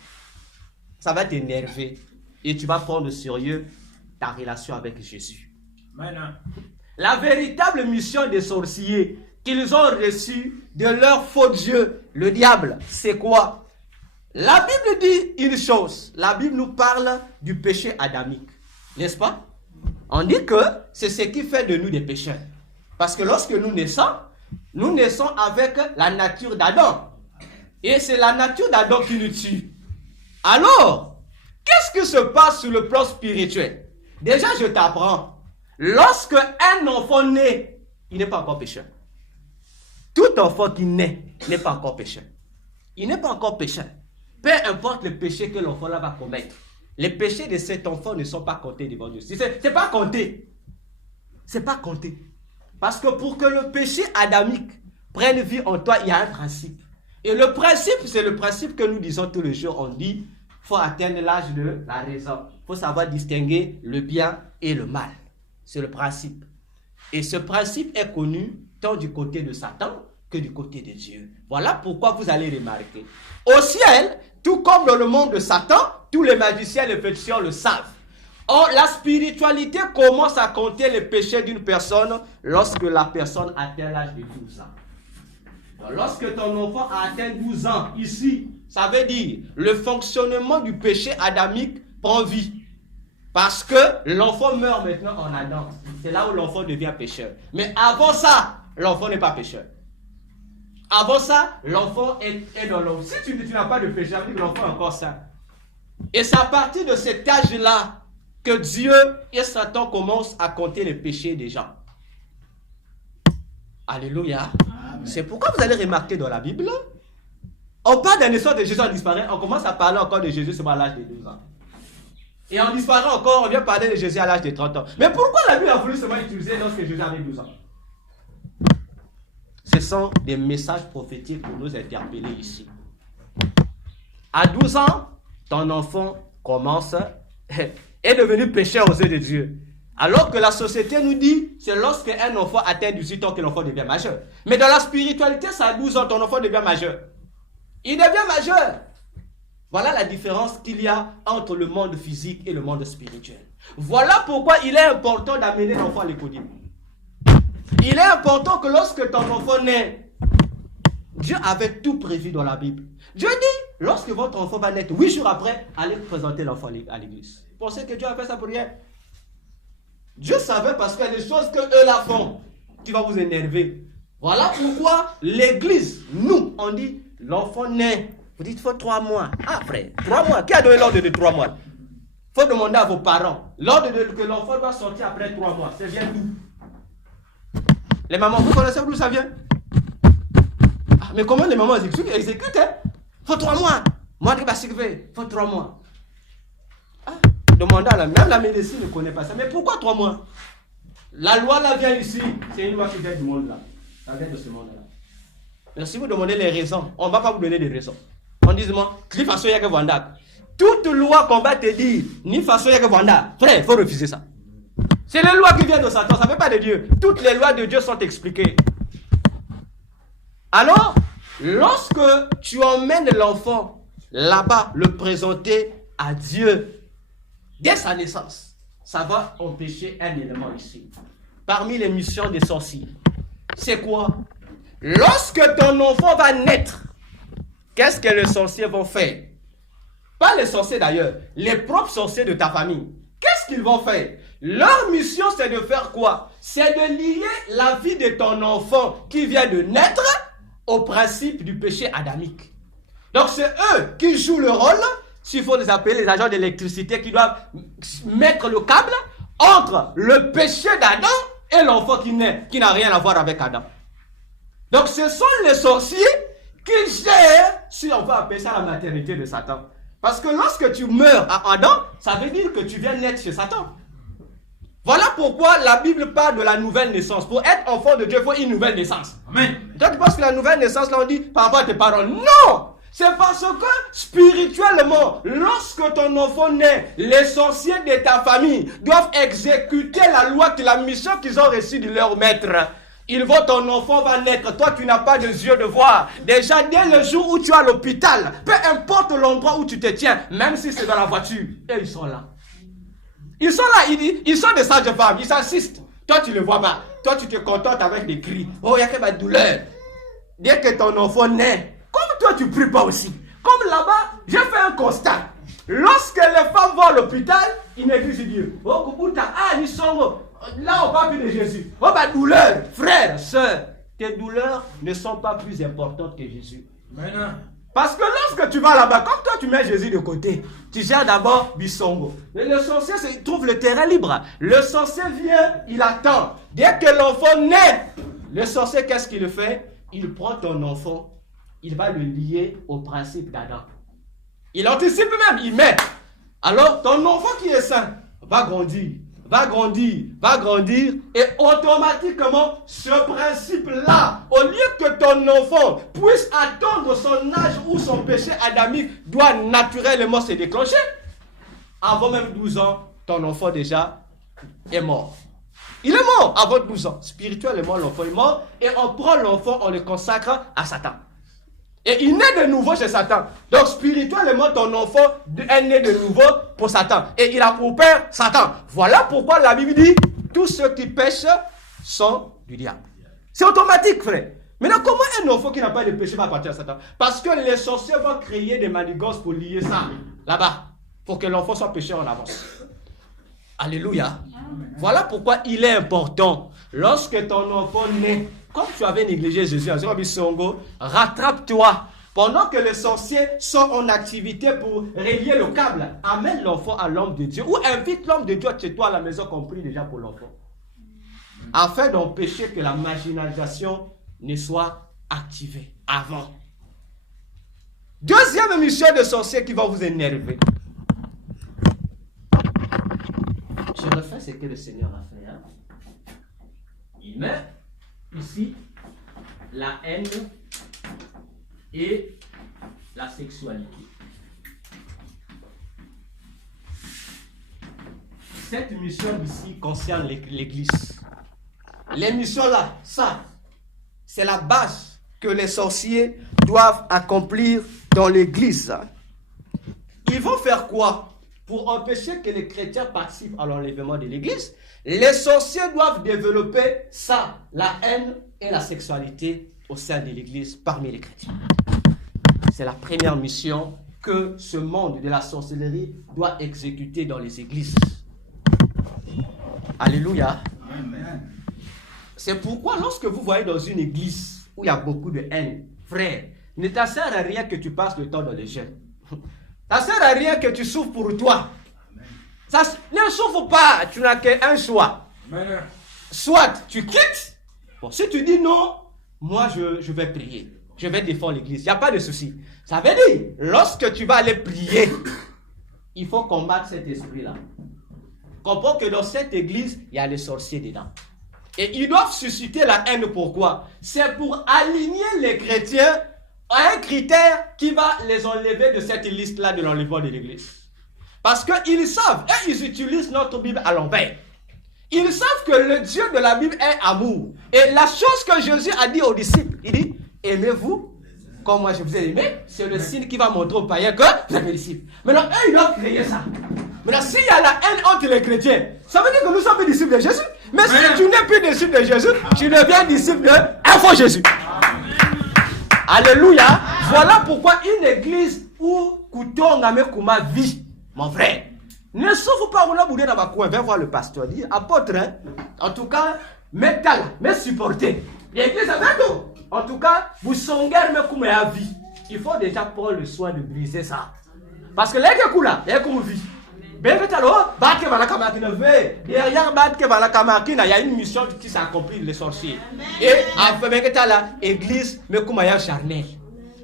Ça va t'énerver et tu vas prendre au sérieux ta relation avec Jésus. Maintenant. La véritable mission des sorciers qu'ils ont reçue de leur faux Dieu, le diable, c'est quoi? La Bible dit une chose. La Bible nous parle du péché adamique. N'est-ce pas? On dit que c'est ce qui fait de nous des pécheurs. Parce que lorsque nous naissons avec la nature d'Adam. Et c'est la nature d'Adam qui nous tue. Alors, qu'est-ce qui se passe sur le plan spirituel? Déjà, je t'apprends. Lorsque un enfant naît, il n'est pas encore pécheur. Tout enfant qui naît n'est pas encore pécheur. Il n'est pas encore pécheur. Peu importe le péché que l'enfant là va commettre. Les péchés de cet enfant ne sont pas comptés devant Dieu. C'est pas compté. C'est pas compté. Parce que pour que le péché adamique prenne vie en toi, il y a un principe. Et le principe, c'est le principe que nous disons tous les jours. On dit, il faut atteindre l'âge de la raison. Il faut savoir distinguer le bien et le mal. C'est le principe. Et ce principe est connu tant du côté de Satan que du côté de Dieu. Voilà pourquoi vous allez remarquer. Au ciel, tout comme dans le monde de Satan, tous les magiciens et les féticheurs le savent. Or, la spiritualité commence à compter les péchés d'une personne lorsque la personne atteint l'âge de 12 ans. Donc, lorsque ton enfant a atteint 12 ans, ici, ça veut dire le fonctionnement du péché adamique prend vie. Parce que l'enfant meurt maintenant en Adam. C'est là où l'enfant devient pécheur. Mais avant ça, l'enfant n'est pas pécheur. Avant ça, l'enfant est dans l'homme. Si tu n'as pas de péché, ça veut dire que l'enfant est encore sain. Et c'est à partir de cet âge-là que Dieu et Satan commencent à compter les péchés des gens. Alléluia. Amen. C'est pourquoi vous allez remarquer dans la Bible, on parle d'un histoire de Jésus, on disparaît, on commence à parler encore de Jésus seulement à l'âge de 12 ans. Et on disparaît encore, on vient parler de Jésus à l'âge de 30 ans. Mais pourquoi la Bible a voulu seulement utiliser lorsque Jésus avait 12 ans? Ce sont des messages prophétiques pour nous interpeller ici. À 12 ans, ton enfant est devenu pécheur aux yeux de Dieu. Alors que la société nous dit, c'est lorsque un enfant atteint 18 ans que l'enfant devient majeur. Mais dans la spiritualité, c'est à 12 ans ton enfant devient majeur. Il devient majeur. Voilà la différence qu'il y a entre le monde physique et le monde spirituel. Voilà pourquoi il est important d'amener l'enfant à l'école. Il est important que lorsque ton enfant naît, Dieu avait tout prévu dans la Bible. Dieu dit, lorsque votre enfant va naître, 8 jours après, allez présenter l'enfant à l'église. Vous pensez que Dieu a fait ça pour rien? Dieu savait parce qu'il y a des choses que eux là font qui vont vous énerver. Voilà pourquoi l'église, nous, on dit, l'enfant naît. Vous dites, il faut 3 mois. Ah frère, 3 mois. Qui a donné l'ordre de 3 mois? Il faut demander à vos parents. L'ordre que l'enfant doit sortir après 3 mois, ça vient d'où? Les mamans, vous connaissez d'où ça vient? Ah, mais comment les mamans exécutent, hein? Il faut 3 mois. Moi, il faut 3 mois. Ah, demandez à même la médecine ne connaît pas ça. Mais pourquoi 3 mois? La loi là vient ici. C'est une loi qui vient du monde là. Ça vient de ce monde-là. Mais si vous demandez les raisons, on ne va pas vous donner des raisons. On dit moi, ni façon il y a que Vanda. Toute loi qu'on va te dire, ni façon il y a que Vanda. Frère, il faut refuser ça. C'est les lois qui viennent de Satan, ça ne fait pas de Dieu. Toutes les lois de Dieu sont expliquées. Alors, lorsque tu emmènes l'enfant là-bas, le présenter à Dieu, dès sa naissance, ça va empêcher un élément ici. Parmi les missions des sorciers, c'est quoi? Lorsque ton enfant va naître, qu'est-ce que les sorciers vont faire? Pas les sorciers d'ailleurs, les propres sorciers de ta famille. Qu'est-ce qu'ils vont faire? Leur mission, c'est de faire quoi? C'est de lier la vie de ton enfant qui vient de naître au principe du péché adamique. Donc c'est eux qui jouent le rôle, s'il faut les appeler les agents d'électricité, qui doivent mettre le câble entre le péché d'Adam et l'enfant qui naît, qui n'a rien à voir avec Adam. Donc ce sont les sorciers qui gèrent, si on peut appeler ça la maternité de Satan. Parce que lorsque tu meurs à Adam, ça veut dire que tu viens naître chez Satan. Voilà pourquoi la Bible parle de la nouvelle naissance. Pour être enfant de Dieu, il faut une nouvelle naissance. Amen. Toi, tu penses que la nouvelle naissance, là, on dit par rapport à tes paroles. Non! C'est parce que spirituellement, lorsque ton enfant naît, les sorciers de ta famille doivent exécuter la loi, la mission qu'ils ont reçue de leur maître. Ton enfant va naître, toi tu n'as pas de yeux de voir. Déjà dès le jour où tu es à l'hôpital, peu importe l'endroit où tu te tiens, même si c'est dans la voiture, et ils sont là. Ils sont là, ils sont des sages-femmes, ils s'assistent. Toi tu ne le vois pas, toi tu te contentes avec des cris. Oh, il y a que ma douleur. Dès que ton enfant naît, comme toi tu ne pries pas aussi. Comme là-bas, j'ai fait un constat. Lorsque les femmes vont à l'hôpital, ils négligent Dieu. Oh, Kubuta, ils sont là, on parle plus de Jésus. Oh, ma douleur, frère, soeur, tes douleurs ne sont pas plus importantes que Jésus. Maintenant. Parce que lorsque tu vas là-bas, comme toi tu mets Jésus de côté, tu gères d'abord Bissongo. Mais le sorcier il trouve le terrain libre. Le sorcier vient, il attend. Dès que l'enfant naît, le sorcier, qu'est-ce qu'il fait? Il prend ton enfant, il va le lier au principe d'Adam. Il anticipe même, il met. Alors, ton enfant qui est sain va grandir, va grandir, va grandir. Et automatiquement, ce principe-là, au lieu que ton enfant puisse attendre son âge où son péché adamique doit naturellement se déclencher, avant même 12 ans, ton enfant déjà est mort. Il est mort avant 12 ans. Spirituellement, l'enfant est mort. Et on prend l'enfant, on le consacre à Satan. Et il naît de nouveau chez Satan. Donc spirituellement, ton enfant est né de nouveau pour Satan. Et il a pour père Satan. Voilà pourquoi la Bible dit, tous ceux qui pêchent sont du diable. C'est automatique, frère. Maintenant, comment un enfant qui n'a pas de péché va partir à Satan? Parce que les sorciers vont créer des manigances pour lier ça là-bas. Pour que l'enfant soit péché en avance. Alléluia. Voilà pourquoi il est important, lorsque ton enfant naît, comme tu avais négligé Jésus, rattrape-toi. Pendant que les sorciers sont en activité pour relier le câble, amène l'enfant à l'homme de Dieu. Ou invite l'homme de Dieu chez toi à la maison, compris déjà pour l'enfant. Afin d'empêcher que la marginalisation ne soit activée avant. Deuxième mission de sorcier qui va vous énerver. Je refais ce que le Seigneur a fait. Hein? Il met ici la haine et la sexualité. Cette mission ici concerne l'Église. Les missions là, ça, c'est la base que les sorciers doivent accomplir dans l'Église. Ils vont faire quoi? Pour empêcher que les chrétiens participent à l'enlèvement de l'Église, les sorciers doivent développer ça, la haine et la sexualité au sein de l'Église parmi les chrétiens. C'est la première mission que ce monde de la sorcellerie doit exécuter dans les églises. Alléluia. Amen. C'est pourquoi lorsque vous voyez dans une église où il y a beaucoup de haine, frère, ne ça sert à rien que tu passes le temps dans les jeûnes. Ça ne sert à rien que tu souffres pour toi. Ça ne souffre pas, tu n'as qu'un choix. Amen. Soit tu quittes, bon, si tu dis non, moi je vais prier, je vais défendre l'église, il n'y a pas de souci. Ça veut dire, lorsque tu vas aller prier, il faut combattre cet esprit-là. Comprends que dans cette église, il y a les sorciers dedans. Et ils doivent susciter la haine, pourquoi? C'est pour aligner les chrétiens à un critère qui va les enlever de cette liste-là de l'enlèvement de l'église. Parce qu'ils savent, et ils utilisent notre Bible à l'envers. Ils savent que le Dieu de la Bible est amour. Et la chose que Jésus a dit aux disciples, il dit, aimez-vous comme moi je vous ai aimé, c'est le signe qui va montrer aux païens que vous êtes mes disciples. Maintenant, eux, ils doivent créer ça. Maintenant, s'il y a la haine entre les chrétiens, ça veut dire que nous sommes des disciples de Jésus. Mais si tu n'es plus disciple de Jésus, tu deviens disciple de faux Jésus. Alléluia. Voilà pourquoi une église où Koutonga Mekuma vit, mon frère, ne souffre pas on a boudé dans ma coin. Viens voir le pasteur. Dit, apôtre, hein, en tout cas, mettez là, mais supportez. L'église avec nous. En tout cas, vous songez Mekuma à vie. Il faut déjà prendre le soin de briser ça. Parce que les gens là, les gens vivent. Derrière il y a une mission qui s'accomplit, les sorciers. Et après l'église, mais comme il y a charnel.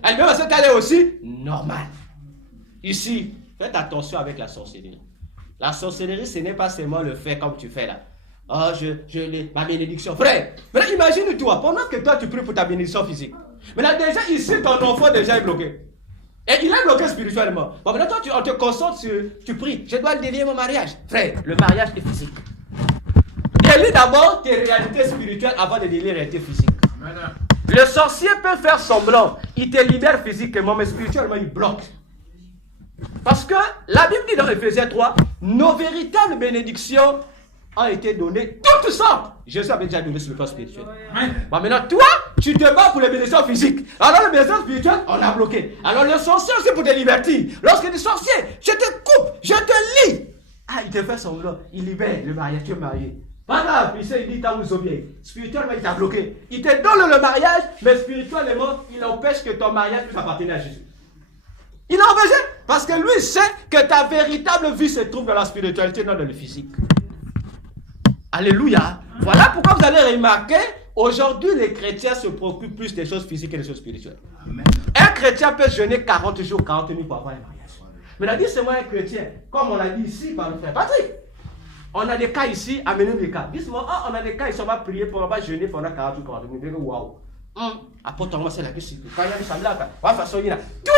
Elle est aussi normal. Ici, faites attention avec la sorcellerie. La sorcellerie, ce n'est pas seulement le fait comme tu fais là. Oh, ma bénédiction. Frère, maintenant imagine-toi, pendant que toi tu pries pour ta bénédiction physique. Maintenant déjà ici, ton enfant déjà est bloqué. Et il est bloqué spirituellement. Bon, maintenant toi, on te concentre sur, tu pries. Je dois délier mon mariage. Frère, le mariage est physique. Délie d'abord tes réalités spirituelles avant de délier les réalités physiques. Amen. Le sorcier peut faire semblant. Il te libère physiquement, mais spirituellement, il bloque. Parce que la Bible dit dans Ephésiens 3, nos véritables bénédictions ont été données toutes sortes. Jésus avait déjà donné sur le plan spirituel. Bon, maintenant, toi, tu te bats pour les bénédictions physiques. Alors, les bénédictions spirituelles, on a bloqué. Alors, le sorcier aussi pour te divertir. Lorsqu'il dit sorcier, je te coupe, je te lie. Ah, il te fait semblant. Il libère le mariage, tu es marié. Pas grave, il dit, t'as bien. Spirituellement, il t'a bloqué. Il te donne le mariage, mais spirituellement, il empêche que ton mariage puisse appartenir à Jésus. Il a empêché parce que lui sait que ta véritable vie se trouve dans la spiritualité, non dans le physique. Alléluia. Voilà pourquoi vous allez remarquer, aujourd'hui, les chrétiens se préoccupent plus des choses physiques que des choses spirituelles. Amen. Un chrétien peut jeûner 40 jours, 40 nuits pour avoir un mariage. Mais la dit, c'est moi un chrétien, comme on l'a dit ici par le frère Patrick. On a des cas ici, amenez des cas. Dis-moi, on a des cas ici, on va prier, on va jeûner pendant 40 jours, 40 nuits. Waouh. Apporte-moi, c'est la question. Tous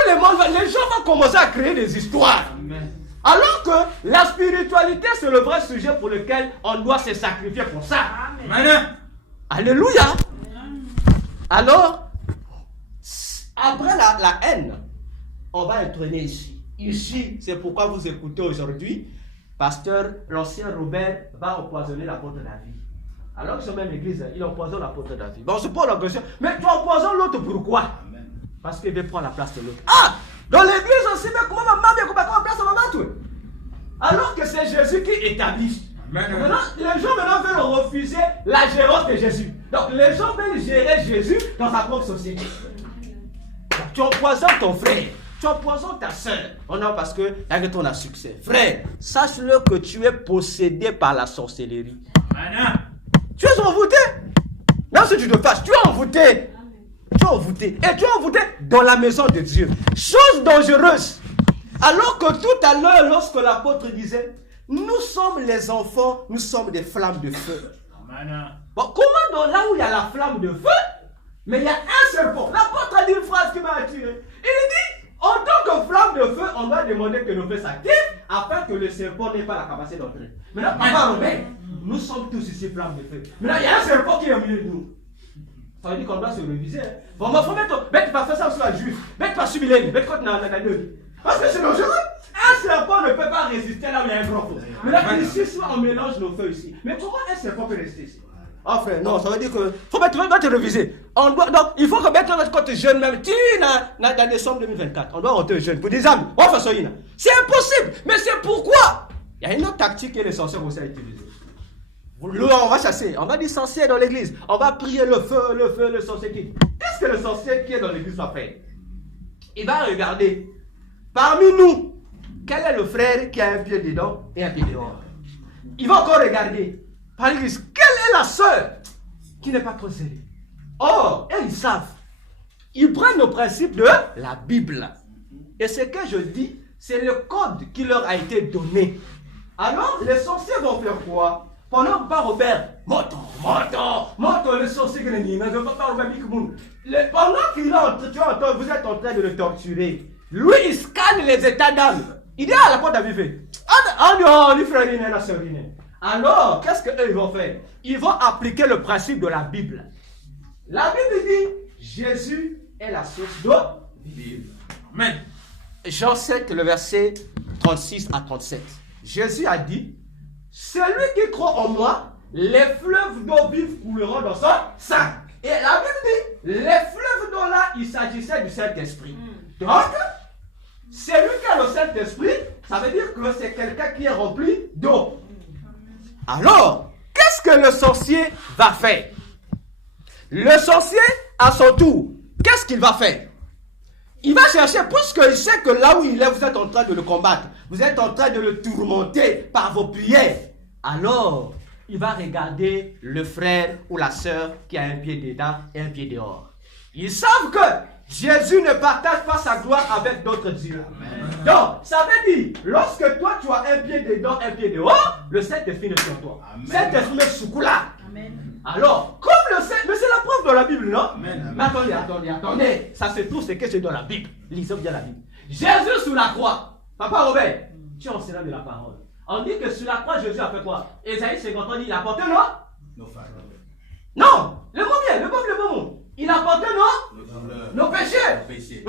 les gens vont commencer à créer des histoires. Amen. Alors que la spiritualité, c'est le vrai sujet pour lequel on doit se sacrifier pour ça. Amen. Alléluia. Amen. Alors, après la haine, on va entraîner ici. Ici, c'est pourquoi vous écoutez aujourd'hui. Pasteur, l'ancien Robert va empoisonner l'apôtre David. Alors que c'est même l'église, il empoisonne l'apôtre David. Bon, c'est pas la question. Mais tu empoisonnes l'autre pourquoi? Amen. Parce qu'il veut prendre la place de l'autre. Ah! Dans l'église aussi, mais comment maman vient comment place maman tout? Alors que c'est Jésus qui établit. Maintenant, les gens maintenant veulent refuser la gérance de Jésus. Donc les gens veulent gérer Jésus dans sa propre société. Donc, tu empoisonnes ton frère. Tu empoisonnes ta soeur. Oh non, parce que avec ton a succès. Frère, sache-le que tu es possédé par la sorcellerie. Amen. Tu es envoûté. Non, si tu te fâches, tu es envoûté. Tu es envoûté. Et tu es envoûté dans la maison de Dieu. Chose dangereuse. Alors que tout à l'heure, lorsque l'apôtre disait, nous sommes les enfants, nous sommes des flammes de feu. Amen. Bon, comment dans là où il y a la flamme de feu, mais il y a un serpent. L'apôtre a dit une phrase qui m'a attiré. Il dit, en tant que flamme de feu, on doit demander que nos feux s'activent afin que le serpent n'ait pas la capacité d'entrer. Maintenant, papa Robert, nous sommes tous ici flammes de feu. Maintenant, il y a un serpent qui est au milieu de nous. Ça veut dire qu'on doit se réviser. Bon, il faut mettre pas faire ça sur la juif. Mettre pas sur Mylène. Mettre quoi dans la deux. Parce que c'est dangereux. Un serpent ne peut pas résister là où il y a un grand feu. Mais là, ici, soit on mélange nos feux ici. Mais comment un serpent peut résister ici? Ah frère, non, ça veut dire que faut te réviser. On doit, donc, il faut que maintenant, quand tu es jeune, même, tu dans décembre 2024, on doit rentrer jeune pour des âmes. C'est impossible. Mais c'est pourquoi il y a une autre tactique que les sorciers vont utiliser. On va chasser, on va dire sorcier dans l'église. On va prier le feu, le sorcier qui. Qu'est-ce que le sorcier qui est dans l'église va faire? Il va regarder. Parmi nous, quel est le frère qui a un pied dedans et un pied dehors? Il va encore regarder. Par l'église, quelle est la sœur qui n'est pas trop sérieuse? Or, ils savent. Ils prennent le principe de la Bible. Et ce que je dis, c'est le code qui leur a été donné. Alors, les sorciers vont faire quoi? Pendant que Robert, monte, le sorcier qui n'est pas Robert Bikmoun. Pendant qu'il entre, vous êtes en train de le torturer. Lui, il scanne les états d'âme. Il dit à la porte d'Avivé. Alors, qu'est-ce qu'eux vont faire? Ils vont appliquer le principe de la Bible. La Bible dit, Jésus est la source de vie. Amen. Jean 7, le verset 36 à 37. Jésus a dit, celui qui croit en moi, les fleuves d'eau vive couleront dans son sang. Et la Bible dit, les fleuves d'eau là, il s'agissait du Saint-Esprit. Donc, celui qui a le Saint-Esprit, ça veut dire que c'est quelqu'un qui est rempli d'eau. Alors, qu'est-ce que le sorcier va faire? Le sorcier, à son tour, qu'est-ce qu'il va faire? Il va chercher, puisqu'il sait que là où il est, vous êtes en train de le combattre. Vous êtes en train de le tourmenter par vos prières. Alors, il va regarder le frère ou la sœur qui a un pied dedans et un pied dehors. Ils savent que Jésus ne partage pas sa gloire avec d'autres dieux. Donc, ça veut dire, lorsque toi tu as un pied dedans, un pied dehors, le Saint-Esprit est sur toi. Le Saint-Esprit est sous là. Alors, comme le Saint, mais c'est la preuve dans la Bible, non? Mais attendez. Ça se trouve, c'est que c'est dans la Bible. Lisons bien la Bible. Jésus sous la croix. Papa Robert, tu es enseignant de la parole. On dit que sur la croix, Jésus a fait quoi? Ésaïe 50 ans dit, il a porté nos fardeaux. Non, le bon mot. Il a porté nos péchés.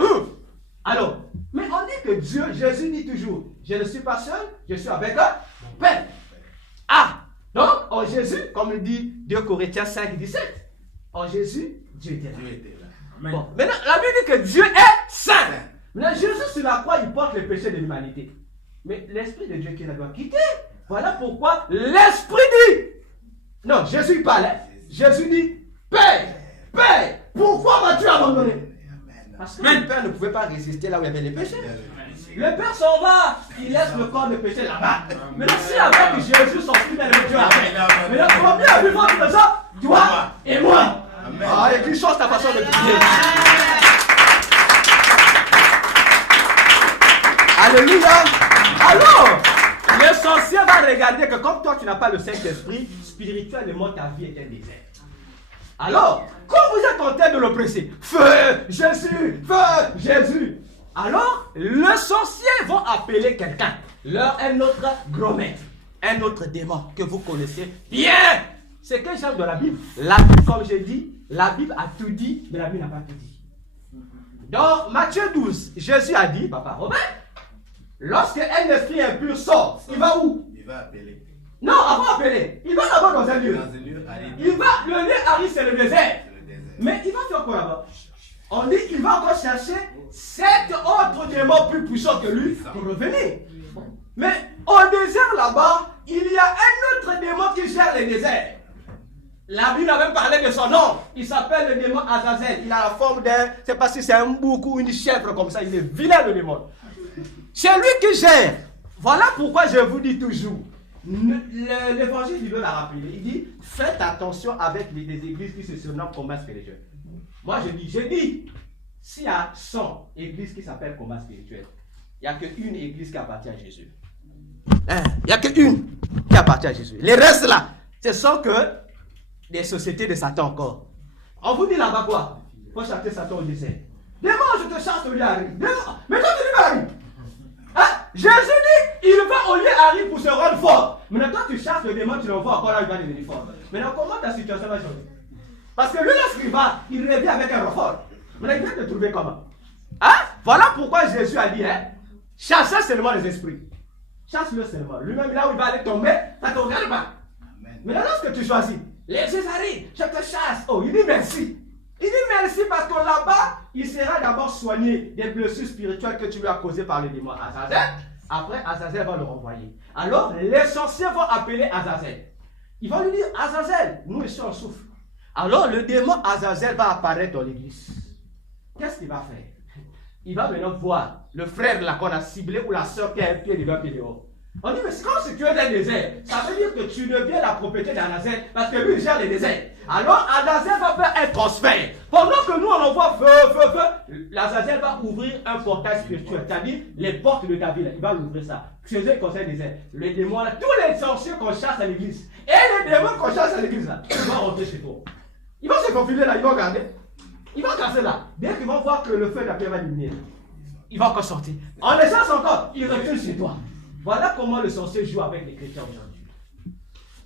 Alors, mais on dit que Dieu, Jésus dit toujours, je ne suis pas seul, je suis avec mon Père. Ah, donc en Jésus, comme le dit 2 Corinthiens 5, 17, en Jésus, Dieu était là. Bon, maintenant, la Bible dit que Dieu est saint. Maintenant, Jésus sur la croix, il porte les péchés de l'humanité. Mais l'Esprit de Dieu qui la doit quitter. Voilà pourquoi l'Esprit dit. Non, Jésus parle. Jésus dit, Père, pourquoi m'as-tu abandonné? Parce que le Père ne pouvait pas résister là où il y avait les péchés. Le Père s'en va, il laisse le corps de péché là-bas. Mais si avec Jésus son Fils est le Dieu, mais le premier a vu votre ça, toi et moi. Ah, et puis change ta façon de prier. Alléluia. Alors, le sorcier va regarder que comme toi tu n'as pas le Saint-Esprit, spirituellement ta vie est un désert. Alors, comme vous êtes en train de l'oppresser, feu Jésus. Alors, le sorcier va appeler quelqu'un, un autre gros maître, un autre démon que vous connaissez bien. C'est quel genre de la Bible? La Bible, comme j'ai dit, la Bible a tout dit, mais la Bible n'a pas tout dit. Dans Matthieu 12, Jésus a dit, Papa Robert, lorsque un esprit impur sort, il va où? Il va appeler. Non, avant appeler, il va d'abord dans un lieu. Le lieu arrive, c'est le désert. Mais il va faire quoi là-bas? On dit qu'il va encore chercher 7 autres démons plus puissants que lui pour revenir. Mais au désert là-bas, il y a un autre démon qui gère les déserts. La Bible a même parlé de son nom. Il s'appelle le démon Azazel. Il a la forme d'un, je ne sais pas si c'est un bouc ou une chèvre comme ça. Il est vilain le démon. C'est lui qui gère. Voilà pourquoi je vous dis toujours. L'évangile, il veut la rappeler. Il dit, faites attention avec des églises qui se surnomment combat spirituel. Moi, je dis, s'il y a 100 églises qui s'appellent combat spirituel, il n'y a qu'une église qui appartient à Jésus. Il n'y a qu'une qui appartient à Jésus. Les restes là, ce sont que des sociétés de Satan encore. On vous dit là-bas quoi? Il faut chasser Satan au désert. Démon, je te chasse au lieu Harry. Mais toi, tu dis Harry. Jésus dit, il va au lieu Harry pour se rendre fort. Maintenant, toi, tu chasses le démon, tu l'envoies encore là, il va devenir fort. Maintenant, comment ta situation va changer? Parce que lui, lorsqu'il va, il revient avec un renfort. Maintenant, il vient te trouver comment? Voilà pourquoi Jésus a dit, chassez seulement les esprits. Chasse-le seulement. Lui-même, là où il va aller tomber, ça ne te regarde pas. Maintenant, lorsque tu choisis, les Césarines, je te chasse. Oh, il dit merci. Il dit merci parce que là-bas, il sera d'abord soigné des blessures spirituelles que tu lui as causées par le démon Azazel. Après, Azazel va le renvoyer. Alors, les sorciers vont appeler Azazel. Ils vont lui dire, Azazel, nous ici on souffre. Alors, le démon Azazel va apparaître dans l'église. Qu'est-ce qu'il va faire? Il va maintenant voir le frère là qu'on a ciblé ou la soeur qui a un pied devant un pied dehors. On dit, mais c'est comme si tu es dans le désert. Ça veut dire que tu deviens la propriété d'Azazel parce que lui, il gère les déserts. Alors, Azazel va faire un transfert. Pendant que nous, on envoie feu, l'Azazel va ouvrir un portail spirituel. C'est-à-dire, les portes de ta ville. Il va ouvrir ça. Chez eux, il conseille désert. Les démons là, tous les sorciers qu'on chasse à l'église. Et les démons qu'on chasse à l'église là, ils vont rentrer chez toi. Ils vont se confiler là, ils vont regarder. Ils vont casser là. Dès qu'ils vont voir que le feu de la pierre va diminuer, ils vont encore sortir. On les chasse encore, ils reculent chez toi. Voilà comment le sorcier joue avec les chrétiens aujourd'hui.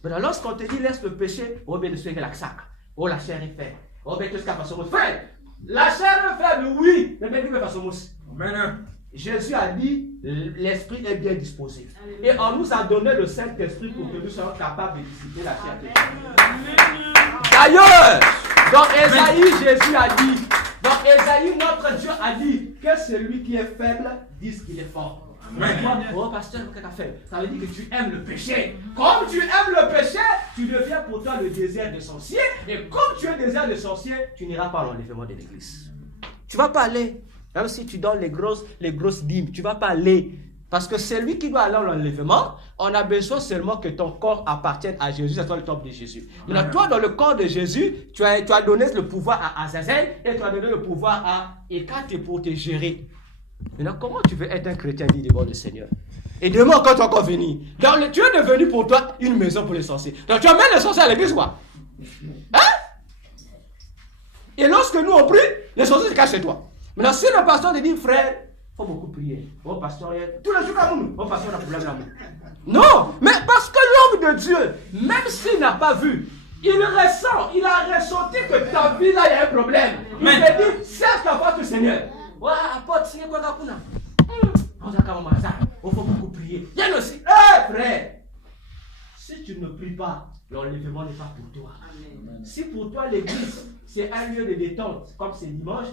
Mais lorsqu'on te dit laisse le péché, oh bien de ce que la sac, oh la chair est faible, oh bien que ce qu'a fait son mousse. La chair est faible, oui, mais bien que fait son mousse. Jésus a dit l'esprit est bien disposé. Et on nous a donné le Saint-Esprit pour que nous soyons capables de dissiper la chair. D'ailleurs, dans Ésaïe, Jésus a dit, dans Ésaïe, notre Dieu a dit que celui qui est faible dise qu'il est fort. Oh pasteur, qu'est-ce que tu as fait? Ça veut dire que tu aimes le péché. Comme tu aimes le péché, tu deviens pour toi le désert de sorcier. Et comme tu es le désert de sorcier, tu n'iras pas à l'enlèvement de l'église. Tu ne vas pas aller. Même si tu donnes les grosses dîmes, tu ne vas pas aller. Parce que c'est lui qui doit aller à l'enlèvement. On a besoin seulement que ton corps appartienne à Jésus, c'est toi le temple de Jésus. Maintenant, toi, dans le corps de Jésus, tu as donné le pouvoir à Azazel et tu as donné le pouvoir à Écate pour te gérer. Maintenant, comment tu veux être un chrétien dit devant le Seigneur? Et demain, quand tu vas encore venir, tu es devenu pour toi une maison pour les sorciers. Donc, tu amènes les sorciers à l'église, quoi. Hein? Et lorsque nous on prie, les sorciers se cachent chez toi. Maintenant, si le pasteur te dit, frère, il faut beaucoup prier. Oh, pasteur, tous les jours à nous. Oh, pasteur, on a un problème d'amour. Non, mais parce que l'homme de Dieu, même s'il n'a pas vu, il ressent, il a ressenti que ta vie là, il y a un problème. Il te dit, serre ta voix du Seigneur. Ouais, apporte, Seigneur, quoi, Kakuna. Il faut beaucoup prier. Viens aussi. Hé, frère, si tu ne pries pas, l'enlèvement n'est pas pour toi. Amen. Si pour toi l'église, c'est un lieu de détente, comme c'est dimanche,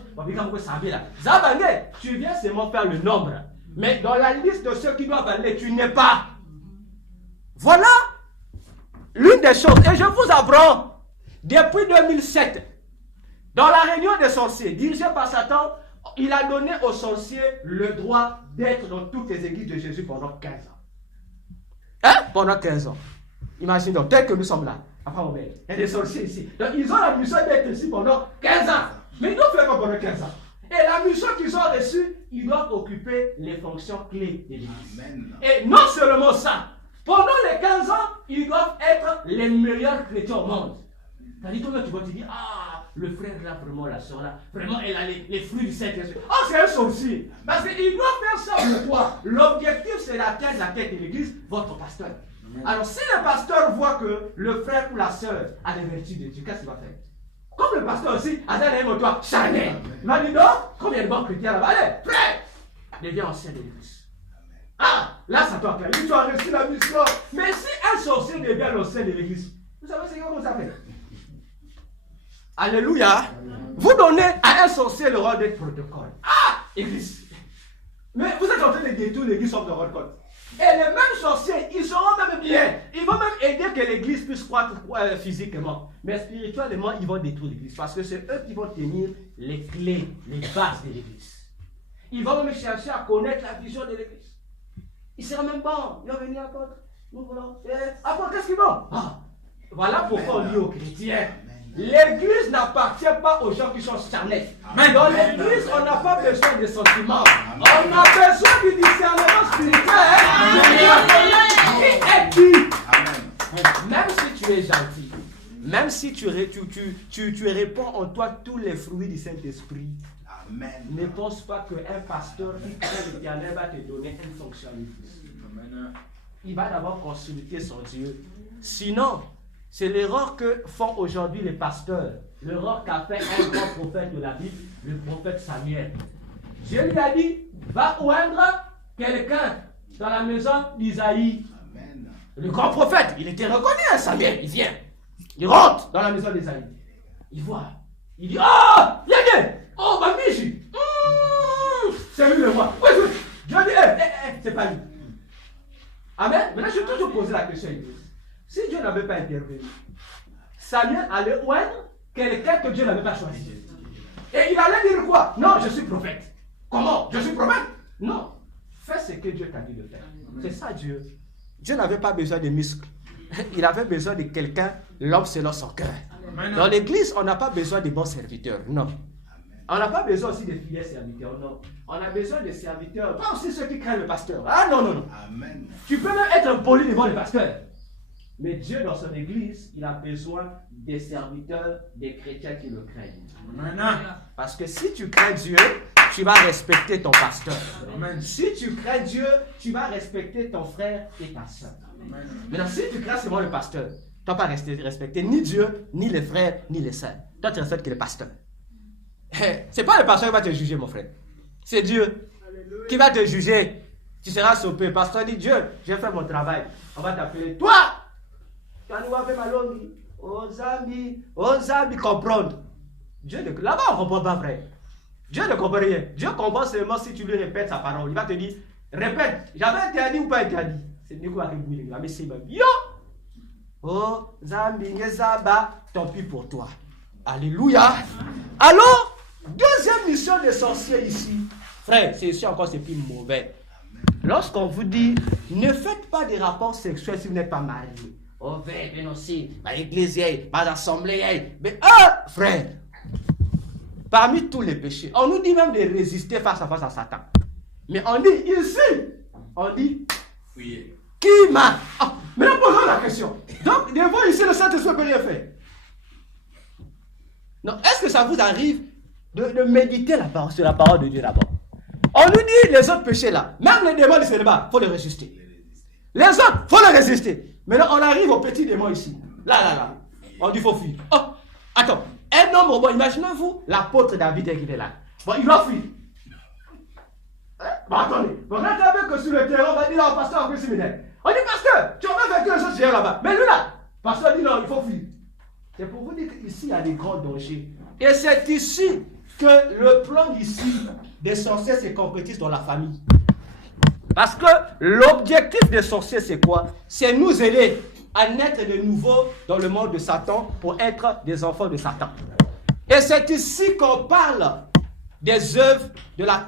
tu viens seulement faire le nombre. Mais dans la liste de ceux qui doivent aller, tu n'es pas. Voilà l'une des choses. Et je vous apprends, depuis 2007, dans la réunion des sorciers, dirigée par Satan, il a donné aux sorciers le droit d'être dans toutes les églises de Jésus pendant 15 ans. Hein? Pendant 15 ans. Imagine donc, tel que nous sommes là. Après, il y a des sorciers ici. Donc, ils ont la mission d'être ici pendant 15 ans. Mais ils doivent faire quoi pendant 15 ans? Et la mission qu'ils ont reçue, ils doivent occuper les fonctions clés de l'Église. Et non seulement ça, pendant les 15 ans, ils doivent être les meilleurs chrétiens au monde. C'est-à-dire, toi, tu vas te dire, ah, le frère là, vraiment, la soeur là, vraiment, elle a les fruits du Saint-Esprit. Oh, c'est un sorcier. Parce qu'il doit faire ça pour toi. L'objectif, c'est d'atteindre la tête de l'Église, votre pasteur. Alors, si le pasteur voit que le frère ou la soeur a des vertus de Dieu, qu'est-ce qu'il va faire? Comme le pasteur aussi, à toi, charnel. Il va dire, non, combien de bons chrétiens là-bas? Allez, frère, deviens ancien de l'Église. Ah, là, ça doit faire. Tu as reçu la mission. Mais si un sorcier devient l'ancien de l'Église, vous savez ce qu'on ça fait? Alléluia. Vous donnez à un sorcier le rôle d'être protocole. Ah, Église. Mais vous êtes en train de détruire l'Église sauf de votre compte. Et les mêmes sorciers, ils seront même bien. Ils vont même aider que l'Église puisse croître physiquement. Mais spirituellement, ils vont détruire l'Église. Parce que c'est eux qui vont tenir les clés, les bases de l'Église. Ils vont même chercher à connaître la vision de l'Église. Ils seront même bons. Ils vont venir apôtre. Nous voulons. Apôtre, qu'est-ce qu'ils vont? Ah, voilà pourquoi on dit aux chrétiens. L'église n'appartient pas aux gens qui sont charnels. Mais dans l'église, on n'a pas besoin de sentiments. On a besoin du discernement spirituel. Qui est qui? Même si tu es gentil, même si tu réponds en toi tous les fruits du Saint-Esprit, ne pense pas qu'un pasteur qui crée l'Éternel va te donner une fonction à l'église. Il va d'abord consulter son Dieu. Sinon, c'est l'erreur que font aujourd'hui les pasteurs. L'erreur qu'a fait un grand prophète de la Bible, le prophète Samuel. Dieu lui a dit, va oindre quelqu'un dans la maison d'Isaïe. Le grand prophète, il était reconnu, hein, Samuel, il vient. Il rentre dans la maison d'Isaïe. Il voit. Il dit, ah, viens. Oh, ma biche. C'est lui le roi. Oui. Dieu dit, c'est pas lui. Amen. Maintenant, je vais toujours poser la question à l'église. Si Dieu n'avait pas intervenu, Samuel allait oindre quelqu'un que Dieu n'avait pas choisi. Et il allait dire quoi? Non, je suis prophète. Comment? Je suis prophète? Non. Fais ce que Dieu t'a dit de faire. C'est ça Dieu. Dieu n'avait pas besoin de muscles. Il avait besoin de quelqu'un, l'homme selon son cœur. Dans l'église, on n'a pas besoin de bons serviteurs. Non. On n'a pas besoin aussi de fidèles serviteurs. Non. On a besoin de serviteurs. Pas aussi ceux qui craignent le pasteur. Ah non. Amen. Tu peux même être poli devant le pasteur. Mais Dieu, dans son église, il a besoin des serviteurs, des chrétiens qui le craignent. Amen. Parce que si tu crains Dieu, tu vas respecter ton pasteur. Amen. Si tu crains Dieu, tu vas respecter ton frère et ta soeur. Maintenant, si tu crains seulement le pasteur, tu ne vas pas respecter ni Dieu, ni les frères, ni les sœurs. Toi, tu respectes que le pasteur. Ce n'est pas le pasteur qui va te juger, mon frère. C'est Dieu qui va te juger. Tu seras saupé. Le pasteur dit, Dieu, j'ai fait mon travail. On va t'appeler, toi! Osabi comprendre. Dieu là-bas on ne comprend pas vrai. Dieu ne comprend rien. Dieu comprend seulement si tu lui répètes sa parole. Il va te dire, répète, j'avais interdit ou pas interdit. C'est Nico qui va me dire, yo, oh Zambi Ngezaba, tant pis pour toi. Alléluia. Alors, deuxième mission des sorciers ici. Frère, c'est ici encore c'est plus mauvais. lorsqu'on vous dit, ne faites pas des rapports sexuels si vous n'êtes pas marié. Oh, mais aussi, à l'église, à l'assemblée, mais frère, parmi tous les péchés, on nous dit même de résister face à Satan. Mais on dit ici, on dit, fouillez. Qui m'a... Maintenant, posons la question. Donc, devant ici, le Saint-Esprit peut rien faire. Non, est-ce que ça vous arrive de méditer sur la parole de Dieu d'abord? On nous dit les autres péchés là, même les démons du célibat, il faut les résister. Les autres, il faut les résister. Maintenant, on arrive aux petits démons ici. Là. On dit qu'il faut fuir. Oh, attends. Un homme, bon, imaginez-vous, l'apôtre David qui est là. Bon, il doit fuir. Bon, attendez. Bon, regardez que sur le terrain, on va dire, là, pasteur, on peut s'y mettre. On dit, pasteur, tu as vécu les choses hier là-bas. Mais lui là, pasteur dit non, il faut fuir. C'est pour vous dire qu'ici, il y a des grands dangers. Et c'est ici que le plan ici des sorciers se concrétise dans la famille. Parce que l'objectif des sorciers, c'est quoi? C'est nous aider à naître de nouveau dans le monde de Satan pour être des enfants de Satan. Et c'est ici qu'on parle des œuvres de la